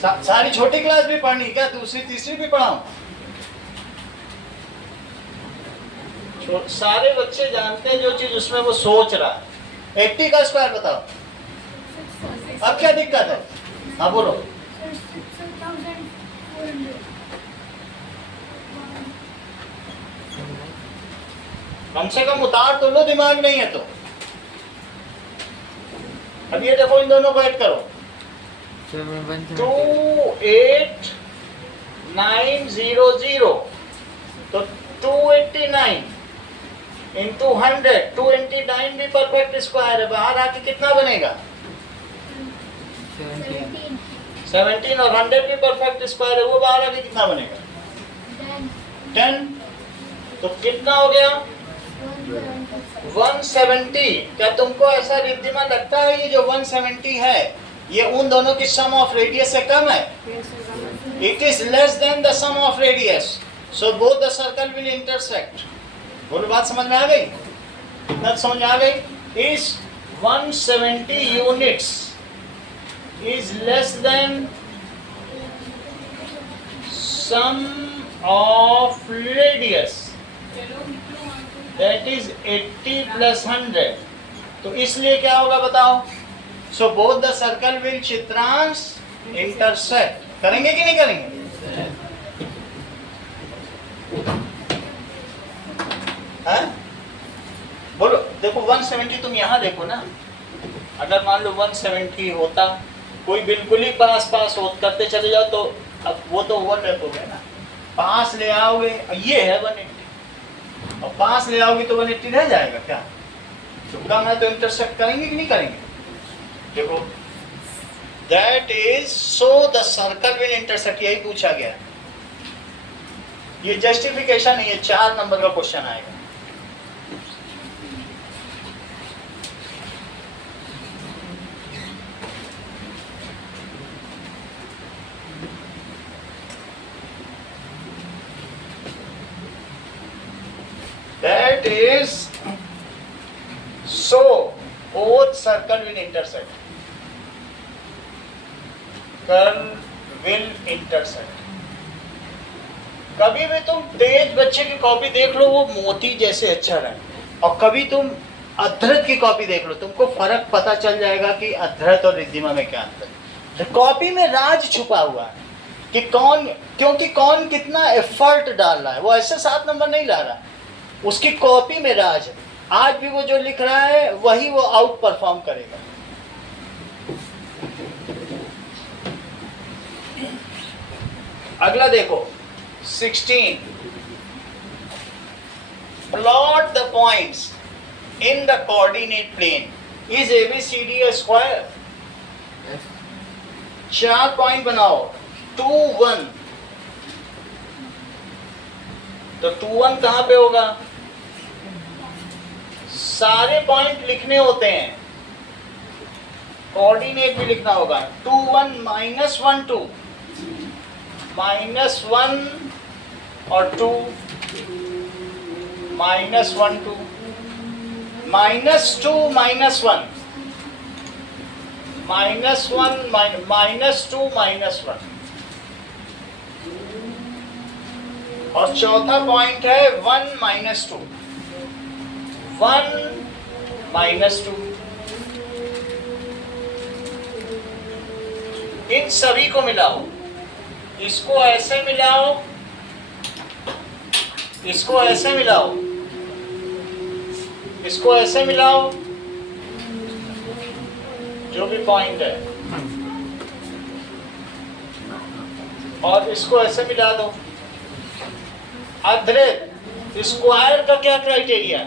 सारी छोटी क्लास भी पढ़नी क्या? दूसरी तीसरी भी पढ़ाऊं? सारे बच्चे जानते हैं जो चीज उसमें वो सोच रहा है। 80 का स्क्वायर बताओ। अब क्या दिक्कत है? हाँ बोलो। 6,400 कम से कम उतार तो लो, दिमाग नहीं है तो। अब ये देखो, इन दोनों को ऐड करो। 28900 तो 289 इंटू 100, 289 भी परफेक्ट स्क्वायर है। बाहर आके कितना बनेगा? 17 और 100 भी परफेक्ट स्क्वायर है, वो बाहर आके कितना बनेगा? 10। तो कितना हो गया? 170। क्या तुमको ऐसा रिद्धिमा लगता है ये जो 170 है ये उन दोनों की सम ऑफ रेडियस से कम है? It is less than the sum of radius, so both the circle will intersect. बोलो, बात समझ में आ गई? कितना समझ में आ गई? इस 170 units is less than sum of radius, that is 80 plus 100। तो इसलिए क्या होगा बताओ? So both the circle will Chitransh intersect। करेंगे कि नहीं करेंगे? हाँ? बोलो। देखो 170 तुम यहाँ देखो ना, अगर मान लो 170 होता, कोई बिल्कुल ही पास पास हो करते चले जाओ तो अब वो तो ओवरलैप हो गया ना। पास ले आओगे, ये है 180, और पास ले आओगे तो 180 रह जाएगा क्या? तो कम है तो इंटरसेक्ट करेंगे कि नहीं करेंगे? देखो, that is so the circle will intersect, यही पूछा गया। ये जस्टिफिकेशन है, ये 4 नंबर का क्वेश्चन आएगा। That is so both circle will intersect. Curl will intersect. कभी भी तुम तेज बच्चे की कॉपी देख लो, वो मोती जैसे अक्षर है, और कभी तुम अधृत की कॉपी देख लो, तुमको फर्क पता चल जाएगा कि अधृत और रिद्धिमा में क्या अंतर है। कॉपी में राज छुपा हुआ है कि कौन, क्योंकि कौन कितना एफर्ट डाल रहा है। वो ऐसे 7 नंबर नहीं ला रहा है, उसकी कॉपी में राज है। आज भी वो जो लिख रहा है वही वो आउट परफॉर्म करेगा। अगला देखो 16, plot the points in the coordinate plane. Is ABCD a square? 4 point बनाओ, 2 1 तो 2 1 कहाँ पे होगा? सारे पॉइंट लिखने होते हैं, कोऑर्डिनेट भी लिखना होगा। 2 1 -1 2 -1 और 2 -1 2 -2 -1 -2 -1 और चौथा पॉइंट है 1 -2 1 -2। इन सभी को मिलाओ, इसको ऐसे मिलाओ, इसको ऐसे मिलाओ, इसको ऐसे मिलाओ, जो भी पॉइंट है, और इसको ऐसे मिला दो। अद्रित, स्क्वायर का क्या क्राइटेरिया?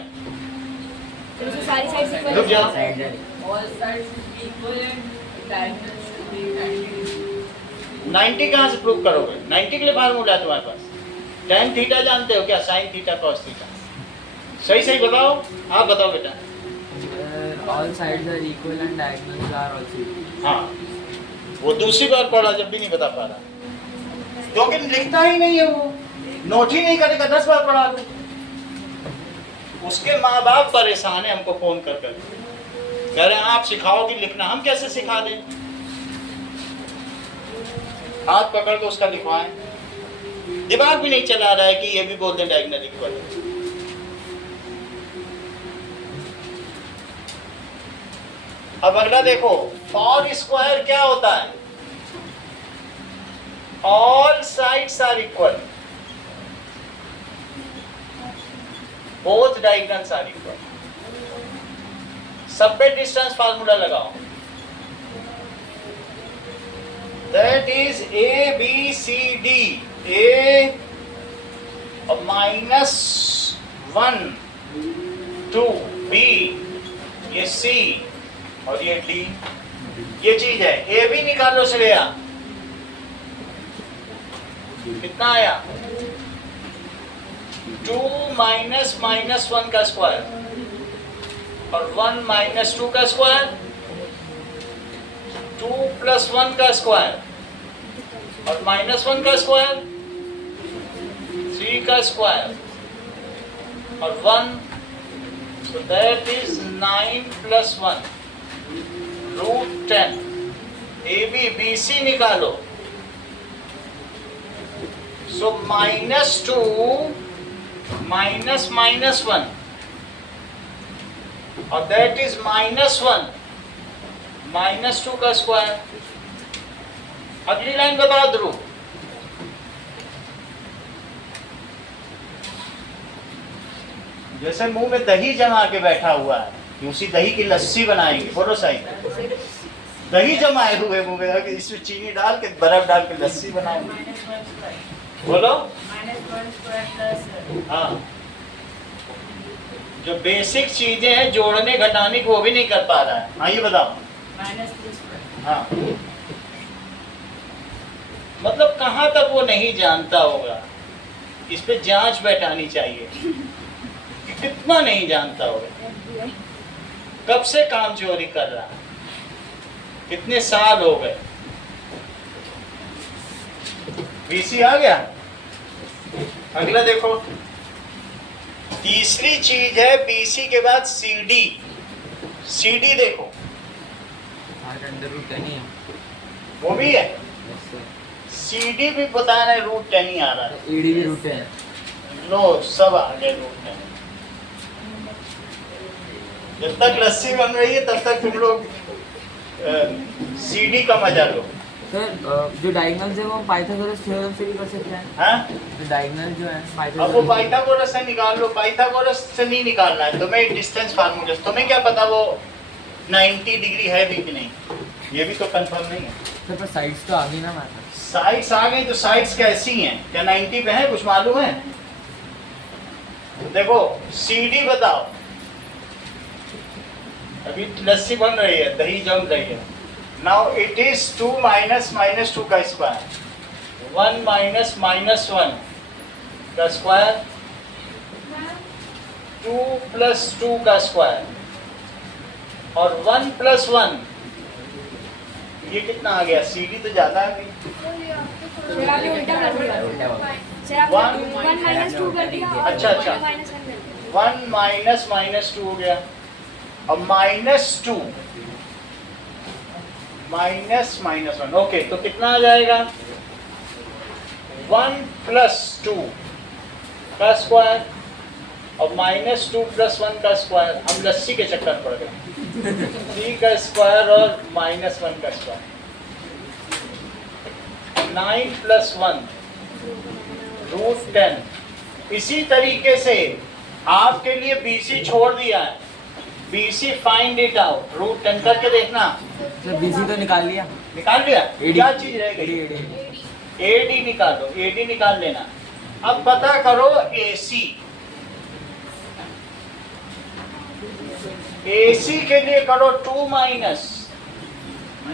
सारी साइड से रुक जाओ। All sides is equal and diagonal should be 90 degree. 90 कहाँ से प्रूव करोगे? 90 के लिए फार्मूला है तुम्हारे पास। tan थीटा जानते हो क्या? sin theta cos theta. सही सही बताओ, आप बताओ बेटा। All sides are equal and diagonals are also equal. हाँ, वो दूसरी बार पढ़ा जब भी नहीं बता पा रहा, क्योंकि लिखता ही नहीं है वो, नोट ही नहीं करेगा। 10 बार पढ़ा दो। उसके माँ बाप परेशान है, हमको फोन कर कर कह रहे हैं आप सिखाओगे लिखना, हम कैसे सिखा दें? हाथ पकड़ के उसका लिखवाएं। दिमाग भी नहीं चला रहा है कि ये भी बोल दें डायगोनल इक्वल। अब अगला देखो, फॉर स्क्वायर क्या होता है? All sides are equal, both diagonals are equal. सब पे डिस्टेंस फार्मूला लगाओ। That is A B C D. A और -1 2 बी, ये सी और ये डी, ये चीज है। ए भी निकालो श्रेया, कितना आया? 2 -1 का स्क्वायर और 1 -2 का स्क्वायर, 2 + 1 का स्क्वायर और -1 का स्क्वायर, 3 का स्क्वायर और 1, so that is 9 + 1 √10। AB BC निकालो, so -2 -1 और that is -1 -2 का स्क्वायर। अगली लाइन बताओ ध्रुव। जैसे मुंह में दही जमा के बैठा हुआ है, उसी दही की लस्सी बनाएंगे। बोलो सही, दही जमाए हुए मुंह में, इसमें चीनी डाल के बर्फ डाल के लस्सी बनाएंगे। बोलो। हाँ, जो बेसिक चीजें हैं जोड़ने घटाने को वो भी नहीं कर पा रहा है। हाँ ये बताओ। हाँ, मतलब कहाँ तक वो नहीं जानता होगा, इस पे जांच बैठानी चाहिए कि कितना नहीं जानता होगा, कब से काम चोरी कर रहा है, कितने साल हो गए। बीसी आ गया। अगला देखो, तीसरी चीज है बीसी के बाद सीडी। सीडी देखो, √10 है। वो भी है। Yes, sir. सीडी भी बता रहे √10 ही आ रहा है। ED भी √10 है। लो सब आ गए √10। जब तक लस्सी बन रही है तब तक तुम लोग सीडी का मजा लो। सर जो डायगोनल्स है वो पाइथागोरस थ्योरम से भी कर सकते हैं। हाँ, जो डायगोनल जो है अब वो पाइथागोरस से निकाल लो। पाइथागोरस से नहीं निकालना है तुम्हें, डिस्टेंस फार्मूला। तुम्हें क्या पता वो 90 डिग्री है भी कि नहीं, ये भी तो कंफर्म नहीं है। सर पर साइड्स तो आ गई ना हमारे पास। साइड्स आ गई तो साइड्स कैसी हैं? क्या 90 पे है? कुछ मालूम है? तो देखो सीडी बताओ। अभी लस्सी बन रही है, दही जम रही है। नाउ इट इज 2 - -2 का स्क्वायर, 1 - -1 का स्क्वायर 2 प्लस 2 का स्क्वायर और 1 प्लस 1, ये कितना आ गया? CD तो ज्यादा आ गई। सर आपने उल्टा कर दिया। सर आपने 1 माइनस 2 कर दिया। अच्छा, अच्छा। 1 माइनस माइनस 2 हो गया। अब -2 माइनस माइनस 1, ओके, तो कितना आ जाएगा? 1 प्लस 2 का स्क्वायर और -2 प्लस 1 का स्क्वायर। हम लस्सी के चक्कर पड़ गए। 3 का स्क्वायर और -1 का स्क्वायर। 9 प्लस 1 √10। इसी तरीके से आपके लिए BC छोड़ दिया है। BC फाइंड इट आउट, √10 करके देखना। सर BC तो निकाल लिया। निकाल लिया? AD क्या चीज रह गई? AD निकालो, AD निकाल लेना। अब पता करो AC। AC के लिए करो 2 माइनस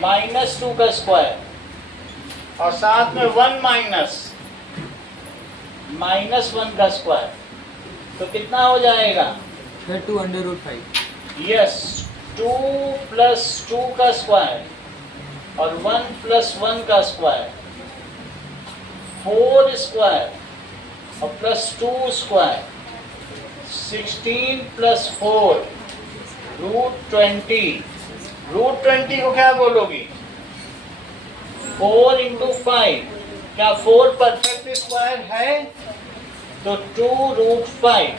-2 का स्क्वायर और साथ में 1 माइनस -1 का स्क्वायर। तो कितना हो जाएगा? सर 2/5। यस, 2 प्लस 2 का स्क्वायर और 1 प्लस 1 का स्क्वायर, 4 स्क्वायर और प्लस 2 स्क्वायर, 16 प्लस 4 √20। √20 को क्या बोलोगी? 4 इंटू 5। क्या 4 परफेक्ट स्क्वायर है? तो 2√5।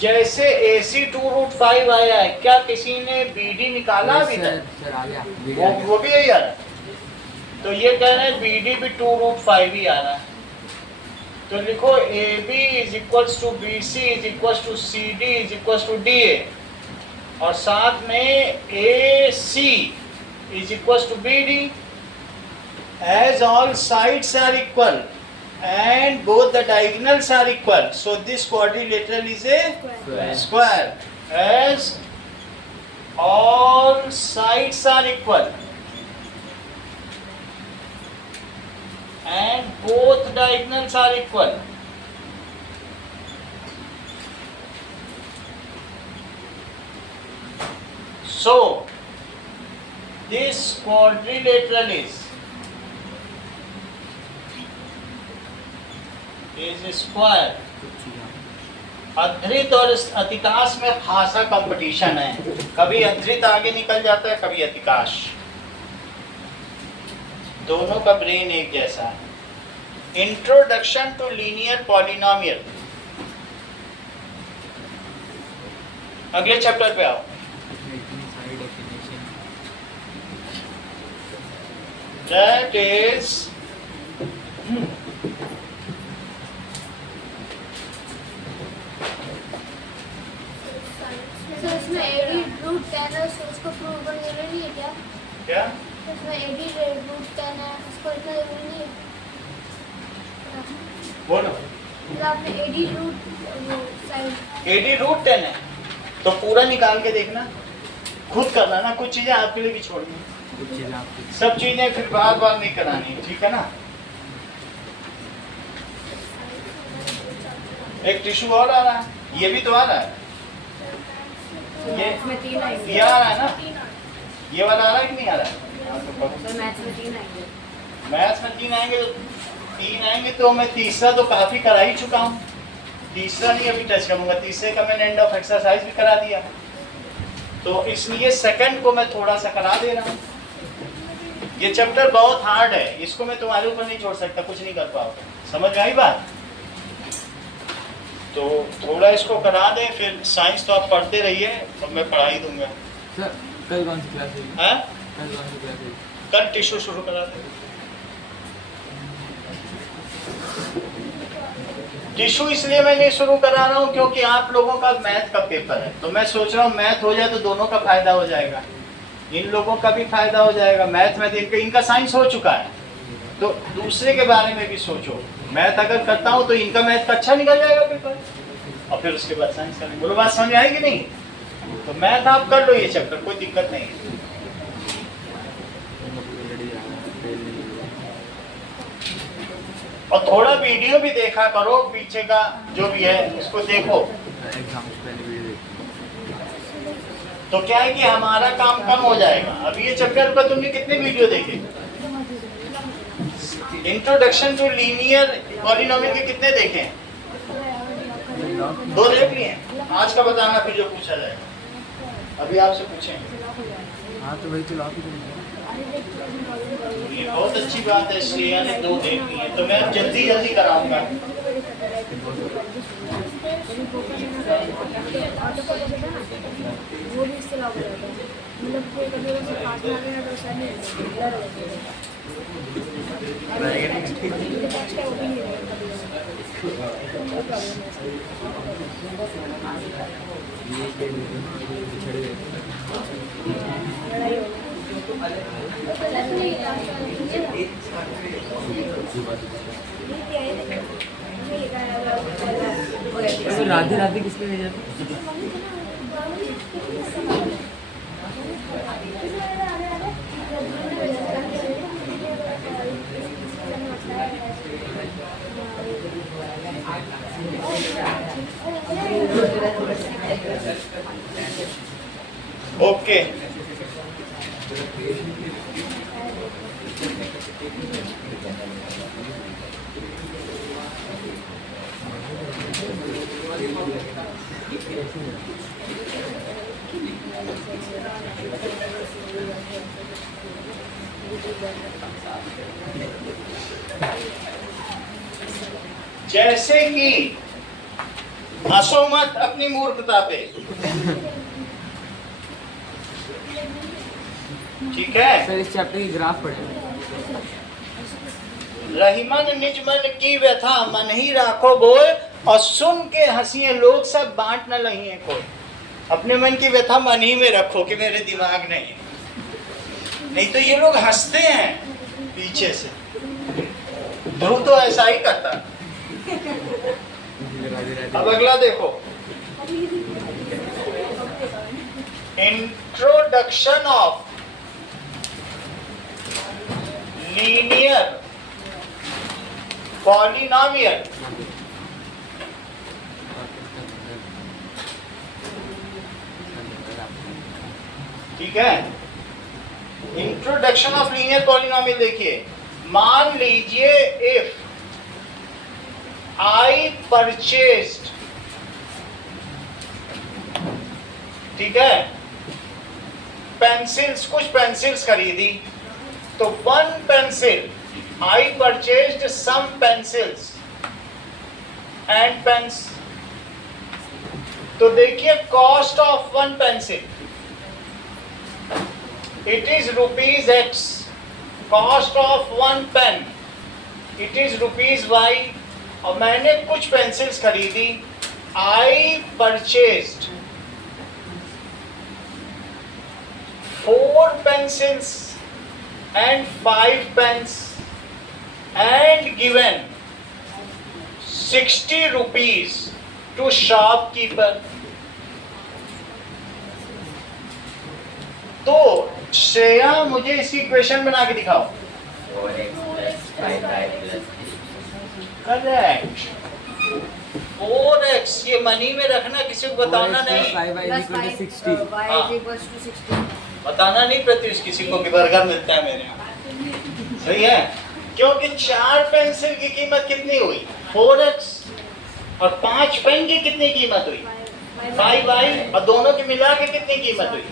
जैसे AC 2√5 आया है, क्या किसी ने BD निकाला अभी तक? सर आ गया। वो भी यही आ रहा है। तो ये कह रहे हैं BD भी 2√5 ही आ रहा है। तो लिखो AB is equals to BC is equals to CD is equals to DA और साथ में AC is equals to BD as all sides are equal and both the diagonals are equal, so this quadrilateral is a square. As all sides are equal and both diagonals are equal, so this quadrilateral is square. Adhrit और अतिकाश में खासा competition है। कभी अधृत आगे निकल जाता है, कभी अतिकाश। दोनों का ब्रेन एक जैसा है। Introduction to linear polynomial. अगले चैप्टर पे आओ। दैट इज इसमें AD √10 है, उसको प्रूव करना जरूरी है क्या? क्या? इसमें AD √10 है, उसको इतना जरूरी नहीं है? बोलो। मतलब आपने AD √10 है तो पूरा निकाल के देखना, खुद करना ना। कुछ चीजें आपके लिए भी छोड़नी, सब चीजें फिर बार बार नहीं करानी, ठीक है ना। एक टिश्यू और आ रहा है, ये भी तो आ रहा है। ये आ रहा है ना, ये वाला आ रहा है कि नहीं आ रहा है? मैथ्स में 3 आएंगे तो 3 आएंगे तो मैं तीसरा तो काफी करा ही चुका हूँ। तीसरा नहीं अभी टच करूंगा, तीसरे का मैंने एंड ऑफ एक्सरसाइज भी करा दिया, तो इसलिए सेकंड को मैं थोड़ा सा करा दे रहा हूँ। ये चैप्टर बहुत हार्ड है, इसको मैं तुम्हारे ऊपर नहीं छोड़ सकता, कुछ नहीं कर पाओगे। समझ में आई बात? तो थोड़ा इसको करा दें, फिर साइंस तो आप पढ़ते रहिए और मैं पढ़ा ही दूंगा। सर कल कौन सी क्लास है? हैं? कल कौन सी क्लास है? कल टिश्यू शुरू करा दें। टिश्यू इसलिए मैं नहीं शुरू करा रहा हूँ क्योंकि आप लोगों का मैथ का पेपर है, तो मैं सोच रहा हूँ मैथ हो जाए तो दोनों का फायदा हो जाएगा, इन लोगों का भी फायदा हो जाएगा। मैथ में इनका साइंस हो चुका है, तो दूसरे के बारे में भी सोचो। मैथ अगर करता हूँ तो इनका मैथ का अच्छा निकल जाएगा पेपर, और फिर उसके बाद साइंस करेंगे। बोलो बात समझ आएगी नहीं? तो मैथ आप कर लो ये चैप्टर, कोई दिक्कत नहीं है। और थोड़ा वीडियो भी देखा करो, पीछे का जो भी है उसको देखो। तो क्या है कि हमारा काम कम हो जाएगा। अब ये चक्कर पर तुमने कितने वीडियो देखे? इंट्रोडक्शन टू लीनियर पॉलिनोमियल के कितने देखे हैं? 2 देख लिए हैं। आज का बताना फिर जो पूछा जाएगा। अभी आपसे पूछेंगे। हाँ तो वही तो लॉक ही ये बहुत अच्छी बात है, श्रेया ने 2 देख ली है, तो मैं अब जल्दी जल्दी कराऊंगा। वो भी इससे लॉक हो जाता है, मतलब कोई कभी वैसे पास में आ गया तो शायद नहीं ब्लर हो जाएगा। टेक्स्ट है वो भी नहीं रहेगा लड़ाई हो राधे राधे किसके भेजा था? ओके जैसे कि हंसो मत अपनी मूर्खता पे, ठीक है? सर इस चैप्टर की ग्राफ पढ़े। रहीमन निज मन की व्यथा मन ही राखो बोल, और सुन के हंसिए लोग सब बांट न लहिए कोई। अपने मन की व्यथा मन ही में रखो कि मेरे दिमाग नहीं तो ये लोग हंसते हैं पीछे से। ध्रुव तो ऐसा ही करता। अब अगला देखो, इंट्रोडक्शन ऑफ लीनियर पॉलिनोमियल। ठीक है, इंट्रोडक्शन ऑफ लीनियर पॉलिनोमियल देखिए, मान लीजिए इफ I purchased, ठीक है, पेंसिल्स, कुछ पेंसिल्स खरीदी, तो 1 pencil, I purchased some pencils and pens, तो देखिए cost of 1 pencil it is rupees X, cost of 1 pen it is rupees Y, और मैंने कुछ पेंसिल्स खरीदी, I purchased 4 pencils and 5 pens and given 60 rupees to shopkeeper। तो श्रेया मुझे इसकी equation बना के दिखाओ। 4x करेक्ट, 4x, ये मनी में रखना, किसी को बताना नहीं, बताना नहीं प्रत्युष किसी को कि बर्गर मिलता है मेरे यहाँ, सही है? क्योंकि 4 पेंसिल की कीमत कितनी हुई? 4x, और 5 पेन की कितनी कीमत हुई? 5y, और दोनों की मिला के कितनी कीमत हुई?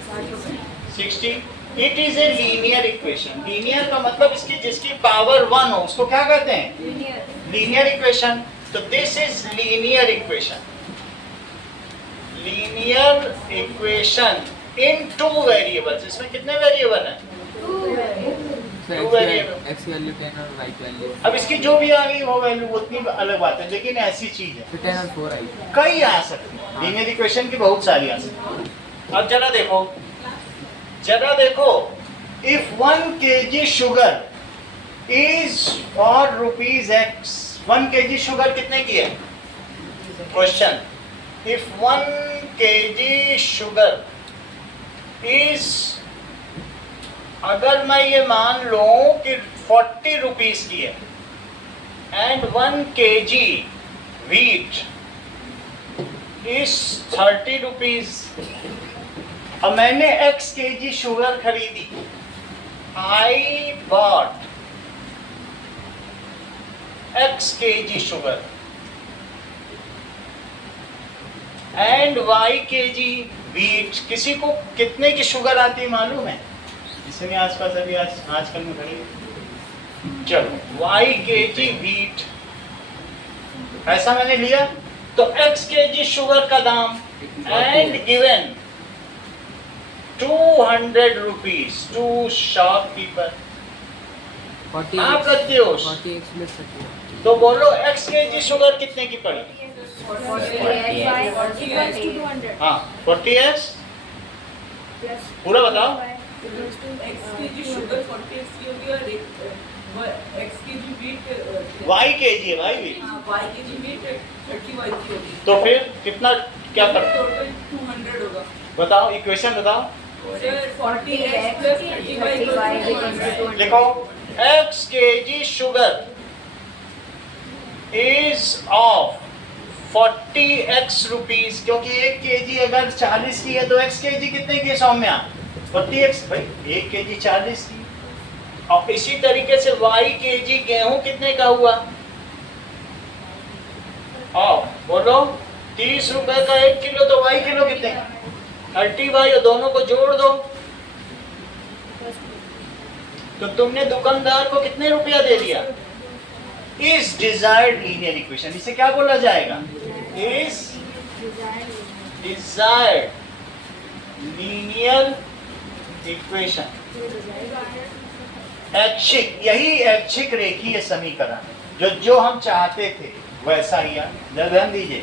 60। It is a linear equation. Linear का मतलब इसकी जिसकी पावर 1 हो उसको क्या कहते हैं? Linear equation. तो this is linear equation. Linear equation in 2 variables. इसमें कितने वेरिएबल हैं? 2 वेरिएबल। x वैल्यू 10 और y वैल्यू। अब इसकी जो भी आ गई वो वैल्यू उतनी अलग बात है, लेकिन ऐसी चीज है 10 और 4 आई। कई आ सकती है लीनियर इक्वेशन की, बहुत सारी आ सकती है। अब जरा देखो, if 1 kg sugar is for rupees X, 1 kg sugar कितने की है? Question, if 1 kg sugar is, अगर मैं ये मान लूं कि 40 रुपीज की है, and 1 kg wheat is 30 rupees, अब मैंने x kg शुगर खरीदी, I bought x kg sugar and y kg wheat। किसी को कितने की शुगर आती है मालूम है? इसमें आसपास अभी आजकल में खड़ी है। चलो y kg wheat ऐसा मैंने लिया, तो x kg शुगर का दाम and given 200 rupees to shopkeeper. आप करते हो 40x plus 30। तो बोलो x kg शुगर कितने की पड़ी? equals to 200 हाँ 40x plus पूरा बताओ। equals to x kg sugar 40x की होगी और x kg wheat y kg y wheat। y kg wheat 30y की होगी। तो फिर कितना क्या करते हो? टोटल 200 होगा। बताओ इक्वेशन बताओ। Sir 40x plus 30y equals to 200। लिखो x kg sugar is of 40x rupees, क्योंकि 1 kg अगर 40 की है तो x kg कितने की है सौम्या? 40x भाई 1 kg 40 की। और इसी तरीके से y kg गेहूं कितने का हुआ? आओ बोलो 30 रुपए का 1 किलो, तो y किलो कितने का? 30y, और दोनों को जोड़ दो तो तुमने दुकानदार को कितने रुपया दे दिया? इज डिजायर्ड लीनियर इक्वेशन, इसे क्या बोला जाएगा? Is desired linear equation. ऐच्छिक, यही ऐच्छिक रेखीय समीकरण जो हम चाहते थे वैसा ही है। ध्यान दीजिए,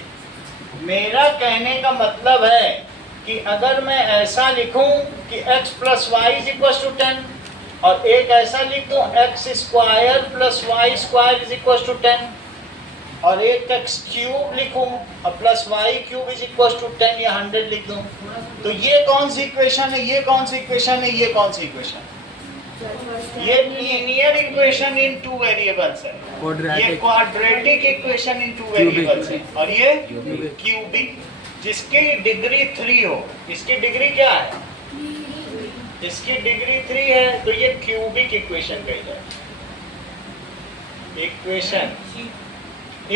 मेरा कहने का मतलब है कि अगर मैं ऐसा लिखूं कि x plus Y is equal to 10 और एक ऐसा लिख दूं x square plus Y square is equal to 10 और एक x क्यूब लिखूं और plus Y cube is equal to 10 या 100 लिख दूं, तो ये कौन सी इक्वेशन है? ये कौन सी इक्वेशन है? ये कौन सी इक्वेशन है? ये लीनियर इक्वेशन इन टू वेरिएबल्स है। ये quadratic equation in two variables है और ये क्यूबिक, जिसकी डिग्री 3 हो। इसकी डिग्री क्या है? इसकी डिग्री 3 है, तो ये क्यूबिक इक्वेशन कही जाए। Equation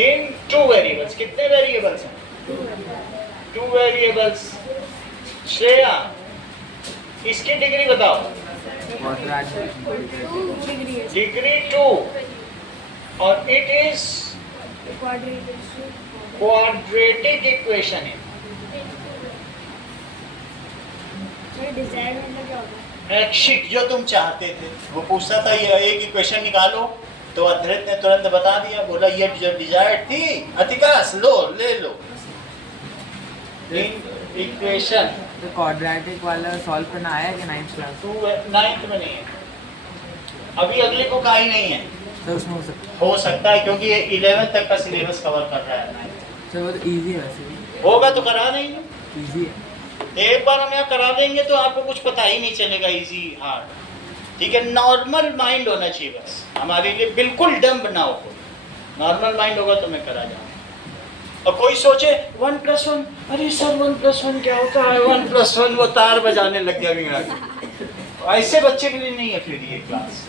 in two variables. कितने वेरिएबल्स हैं? 2 वेरिएबल्स। श्रेया इसकी डिग्री बताओ। डिग्री 2 और इट इज क्वाड्रेटिक इक्वेशन है। डिजायर मतलब क्या होता है? ऐच्छिक, जो तुम चाहते थे। वो पूछता था ये एक इक्वेशन निकालो, तो अद्वैत ने तुरंत बता दिया, बोला ये जो डिजायर थी अतिकाश लो ले लो। इक्वेशन तो क्वाड्रेटिक वाला सॉल्व करना आया कि 9th क्लास? 9th में नहीं है, अभी अगले को का ही नहीं है। तो उसमें हो सकता है क्योंकि ये 11th तक का सिलेबस कवर कर रहा है। सर वो तो इजी है वैसे। होगा तो करा देंगे, इजी है। एक बार हम यहाँ करा देंगे तो आपको कुछ पता ही नहीं चलेगा इजी हार्ड। ठीक है, नॉर्मल माइंड होना चाहिए बस हमारे लिए, बिल्कुल डम्ब ना हो। नॉर्मल माइंड होगा तो मैं करा जाऊंगा। और कोई सोचे 1+1, अरे सर 1+1 क्या होता है? 1+1 वो तार बजाने लग गया भी ऐसे बच्चे के लिए नहीं है फिर ये क्लास।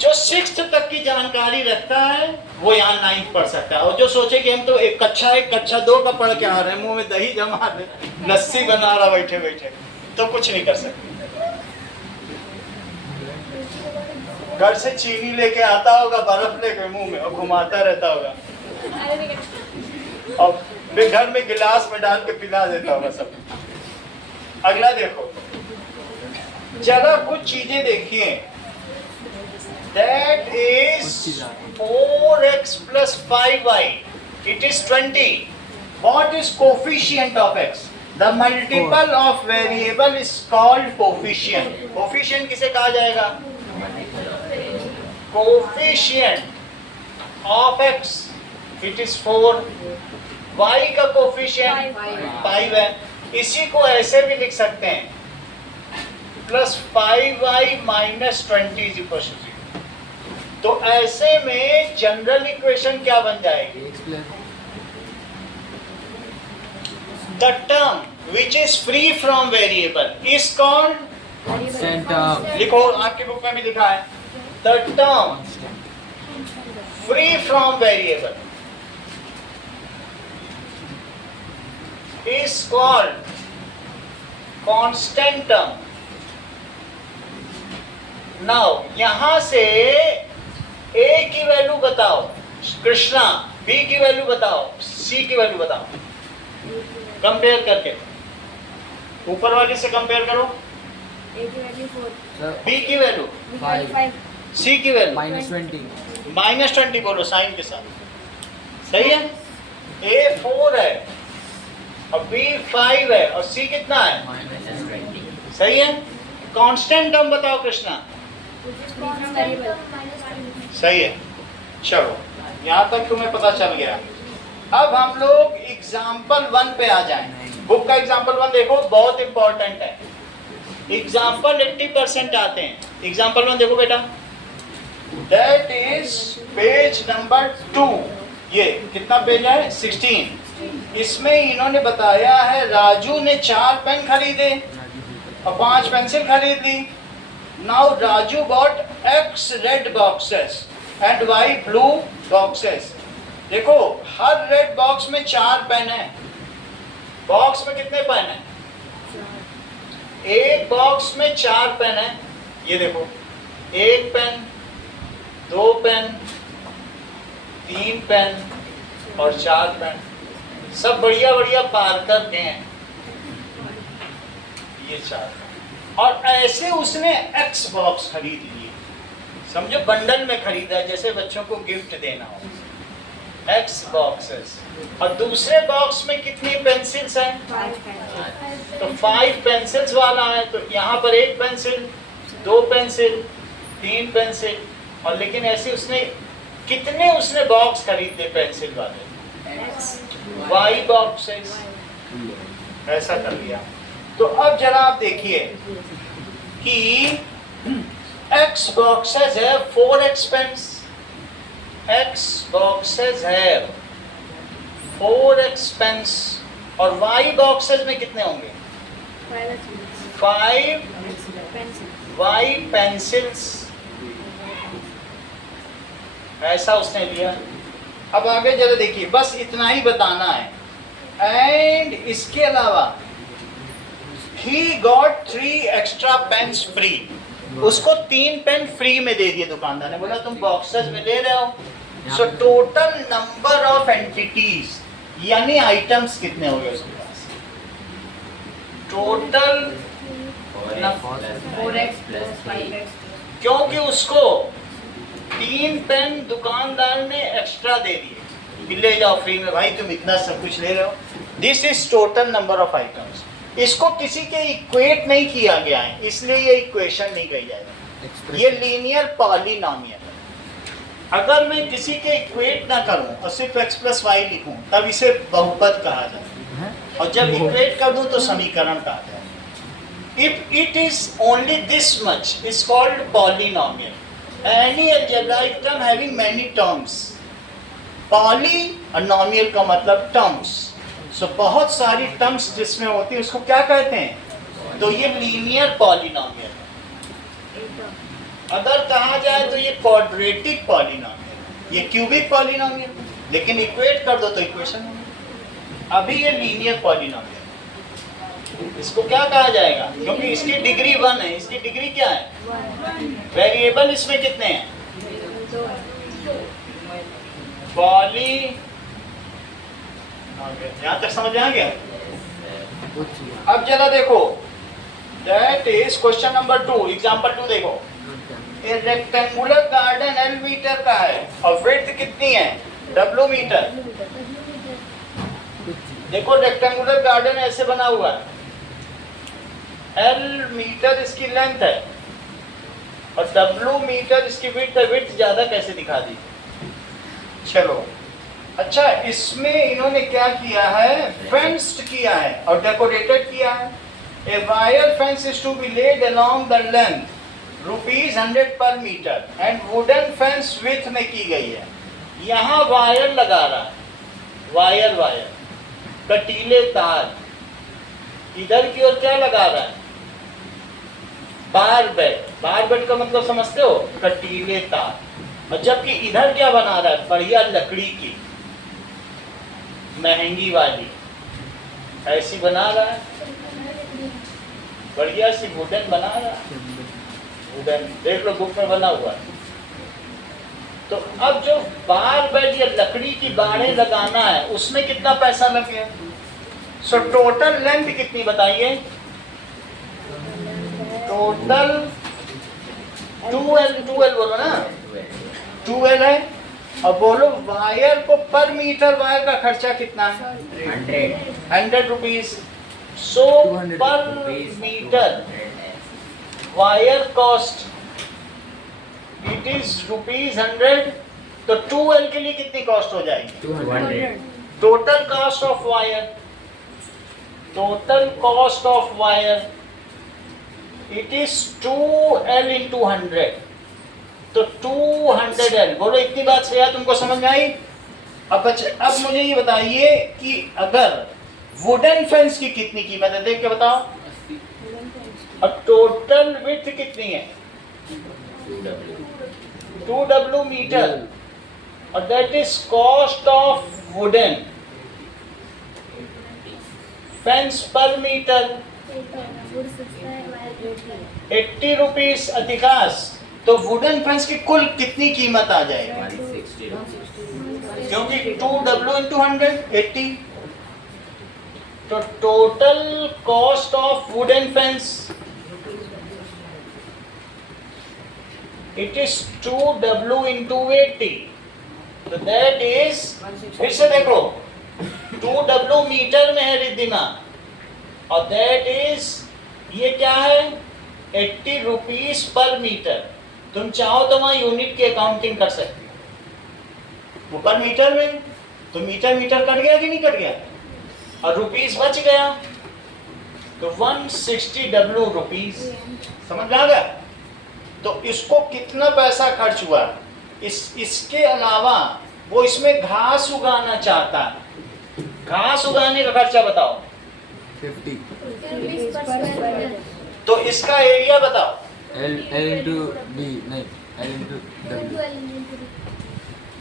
जो 6th तक की जानकारी रखता है वो यहाँ 9th पढ़ सकता है, और जो सोचे कि हम तो एक कक्षा 2 का पढ़ के आ रहे हैं, मुंह में दही जमा रहे, लस्सी बना रहा बैठे बैठे, तो कुछ नहीं कर सकते। घर से चीनी लेके आता होगा, बर्फ लेके मुंह में, और घुमाता रहता होगा, और फिर घर में गिलास में डाल के पिला देता होगा सब। अगला देखो, जरा कुछ चीजें देखिए। That is 4x plus 5y. It is 20. What is coefficient of x? The multiple of variable is called coefficient. Coefficient किसे कहा जाएगा? Coefficient of x. It is 4. y का coefficient 5 है। इसी को ऐसे भी लिख सकते हैं, plus 5y minus 20 is equal to 0। तो ऐसे में जनरल इक्वेशन क्या बन जाएगी? The term which is free from variable is called, Center. लिखो आपकी बुक में भी लिखा है, the term free from variable is called constant term. Now यहां से a की वैल्यू बताओ कृष्णा, b की वैल्यू बताओ, c की वैल्यू बताओ, कंपेयर करके ऊपर वाली से कंपेयर करो। A की वैल्यू 4, b की वैल्यू, B की वैल्यू 5, c की वैल्यू -20. -20 बोलो साइन के साथ, सही है। a 4 है और b 5 है और c कितना है, -20. सही है। कांस्टेंट टर्म बताओ कृष्णा, different variable. सही है। चलो यहाँ तक तुम्हें पता चल गया। अब हम लोग एग्जाम्पल 1 पे आ जाएं। बुक का एग्जाम्पल 1 देखो, बहुत इंपॉर्टेंट है। एग्जाम्पल 80% आते हैं। एग्जाम्पल 1 देखो बेटा, दैट इज पेज नंबर 2। ये कितना पेज है, 16। इसमें इन्होंने बताया है राजू ने 4 पेन खरीदे और 5 पेंसिल खरीद ली। Now Raju bought X red boxes and Y blue boxes. देखो हर रेड बॉक्स में 4 पेन है। बॉक्स में कितने पेन है, एक बॉक्स में 4 पेन है। ये देखो 1 पेन, 2 पेन, 3 पेन और 4 पेन, सब बढ़िया बढ़िया पार्कर के हैं ये 4। और ऐसे उसने X बॉक्स खरीद लिए, समझो बंडल में खरीदा है, जैसे बच्चों को गिफ्ट देना हो, X बॉक्सेस। और दूसरे बॉक्स में कितनी पेंसिल्स हैं, 5 पेन, तो 5 पेंसिल्स वाला है। तो यहाँ पर 1 पेंसिल, 2 पेंसिल, 3 पेंसिल। और लेकिन ऐसे उसने कितने उसने बॉक्स खरीदे पेंसिल वाले, Y बॉक्सेस, ऐसा कर लिया। तो अब जरा आप देखिए कि X बॉक्सेस है 4X पेन्स, X बॉक्सेस है 4X पेन्स और Y बॉक्सेस में कितने होंगे, 5 Y पेंसिल्स। ऐसा उसने लिया। अब आगे जरा देखिए, बस इतना ही बताना है। एंड इसके अलावा he got 3 extra pens free। उसको 3 पेन फ्री में दे दिए दुकानदार ने, बोला तुम बॉक्सेस में ले रहे हो। So total number of entities यानी आइटम्स कितने हो गए उसके पास, टोटल 4x plus 5x। क्योंकि उसको 3 पेन दुकानदार ने एक्स्ट्रा दे दिए, ले जाओ फ्री में भाई, तुम इतना सब कुछ ले रहे हो। This is total number of items. इसको किसी के इक्वेट नहीं किया गया है, इसलिए ये इक्वेशन नहीं कही जाएगी, ये लीनियर पॉलिनोमियल है। अगर मैं किसी के इक्वेट ना करूं और सिर्फ x प्लस वाई लिखूं तब इसे बहुपद कहा जाता है, और जब इक्वेट कर दूं तो समीकरण कहा जाता है। If it is only this much is called polynomial. Any algebraic term having many terms, poly और नोमियल का मतलब टर्म्स। सो बहुत सारी टर्म्स जिसमें होती है उसको क्या कहते हैं, तो ये लीनियर पॉलिनोमियल। अगर कहा जाए तो ये क्वाड्रेटिक पॉलिनोमियल, ये क्यूबिक पॉलिनोमियल, लेकिन इक्वेट कर दो तो इक्वेशन। अभी ये लीनियर पॉलिनोमियल, इसको क्या कहा जाएगा, क्योंकि इसकी डिग्री 1 है, इसकी डिग्री क्या है, वेरिएबल इसमें कितने हैं, पॉली। यहाँ तक समझ आ गया। अब जरा देखो, that is question number 2, example 2 देखो। A rectangular garden L metre का है और विड्थ कितनी है, W मीटर। देखो रेक्टेंगुलर गार्डन ऐसे बना हुआ है, L मीटर इसकी लेंथ है और W मीटर इसकी विड्थ है। विड्थ ज्यादा कैसे दिखा दी, चलो। अच्छा, इसमें इन्होंने क्या किया है, फेंस्ड किया है और डेकोरेटेड किया है। A wire fence is to be laid along the length ₹100 per metre and wooden fence width में की गई है। यहाँ वायर लगा रहा है, वायर कटीले तार, इधर की ओर क्या लगा रहा है? बार बेड। बार बेड का मतलब समझते हो? कटीले तार। और जबकि इधर क्या बना रहा है? बढ़िया लकड़ी की, महंगी वाली ऐसी बना रहा है, बढ़िया सी वुडन बना रहा है। वुडन देख लो बुक में बना हुआ है। तो अब जो बार बेड या लकड़ी की बाड़े लगाना है उसमें कितना पैसा लग गया? सो टोटल लेंथ कितनी बताइए? टोटल 2L बोलो ना, 2L है। और बोलो वायर को पर मीटर वायर का खर्चा कितना है? 100 rupees. So per metre wire cost it is ₹100। तो 2L के लिए कितनी कॉस्ट हो जाएगी? 200। Total cost of wire, total cost of wire it is 2L into 100। तो 200L। बोलो इतनी बात से यार तुमको समझ में आई? अब मुझे ये बताइए कि अगर वुडन फेंस की कितनी कीमत है, देख के बताओ। अब टोटल विड्थ कितनी है? 2W metre. और that is cost of wooden fence per metre 80 rupees अधिकांश। तो वुडन फेंस की कुल कितनी कीमत आ जाएगी? क्योंकि 2W into 100 80। तो total cost of wooden fence it is 2W into 80। तो दैट इज, फिर से देखो, 2W मीटर में है रिद्धिमा, और दैट इज ये क्या है? 80 रुपीज पर मीटर। तुम चाहो तो वहां यूनिट की अकाउंटिंग कर सकते हो। वो पर मीटर में तो मीटर मीटर कट गया कि नहीं कट गया? और रुपीस बच गया। तो 160W रुपीस। समझ में आ गया? तो इसको कितना पैसा खर्च हुआ? इसके अलावा वो इसमें घास उगाना चाहता है। घास उगाने का खर्चा बताओ। 50। तो इसका एरिया बताओ। L into D नहीं, L into W।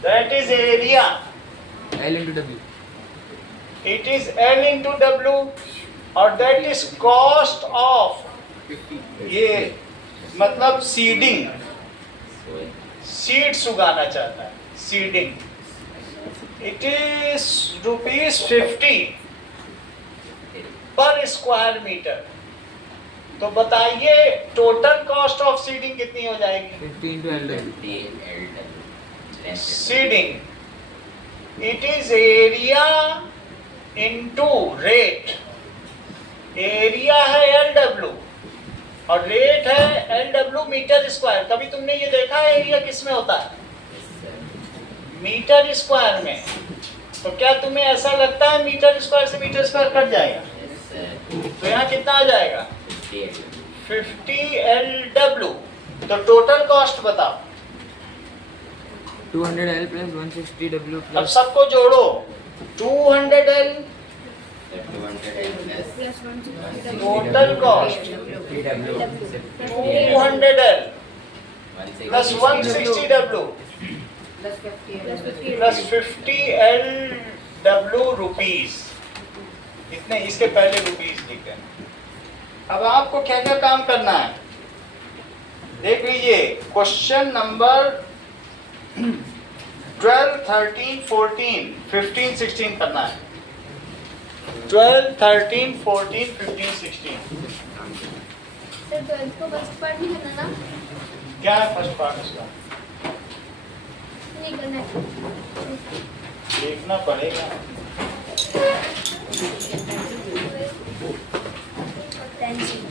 That is area. L into W। It is L into W। और दैट इज कॉस्ट ऑफ, ये मतलब सीडिंग, सीड्स उगाना चाहता है, सीडिंग। इट इज ₹50 पर स्क्वायर मीटर। तो बताइए टोटल कॉस्ट ऑफ सीडिंग कितनी हो जाएगी? 50 into LW। Seeding it is area into rate. Area है LW और रेट है LW मीटर स्क्वायर। कभी तुमने ये देखा है एरिया किस में होता है? मीटर स्क्वायर में। तो क्या तुम्हें ऐसा लगता है मीटर स्क्वायर से मीटर स्क्वायर कट जाएगा? तो यहाँ कितना आ जाएगा? 50 LW। तो टोटल कॉस्ट बताओ। 200L plus 160W अब plus सबको जोड़ो। 200L total cost, 200L plus 160W plus 50LW rupees. इतने, इसके पहले रुपीस लिख देना। अब आपको क्या क्या काम करना है देख लीजिए। क्वेश्चन नंबर 12, 13, 14, 15, 16 करना है। 12, 13, 14, 15, 16। सर 12th को फर्स्ट पार्ट नहीं करना ना? क्या है फर्स्ट पार्ट उसका? नहीं करना है। देखना पड़ेगा।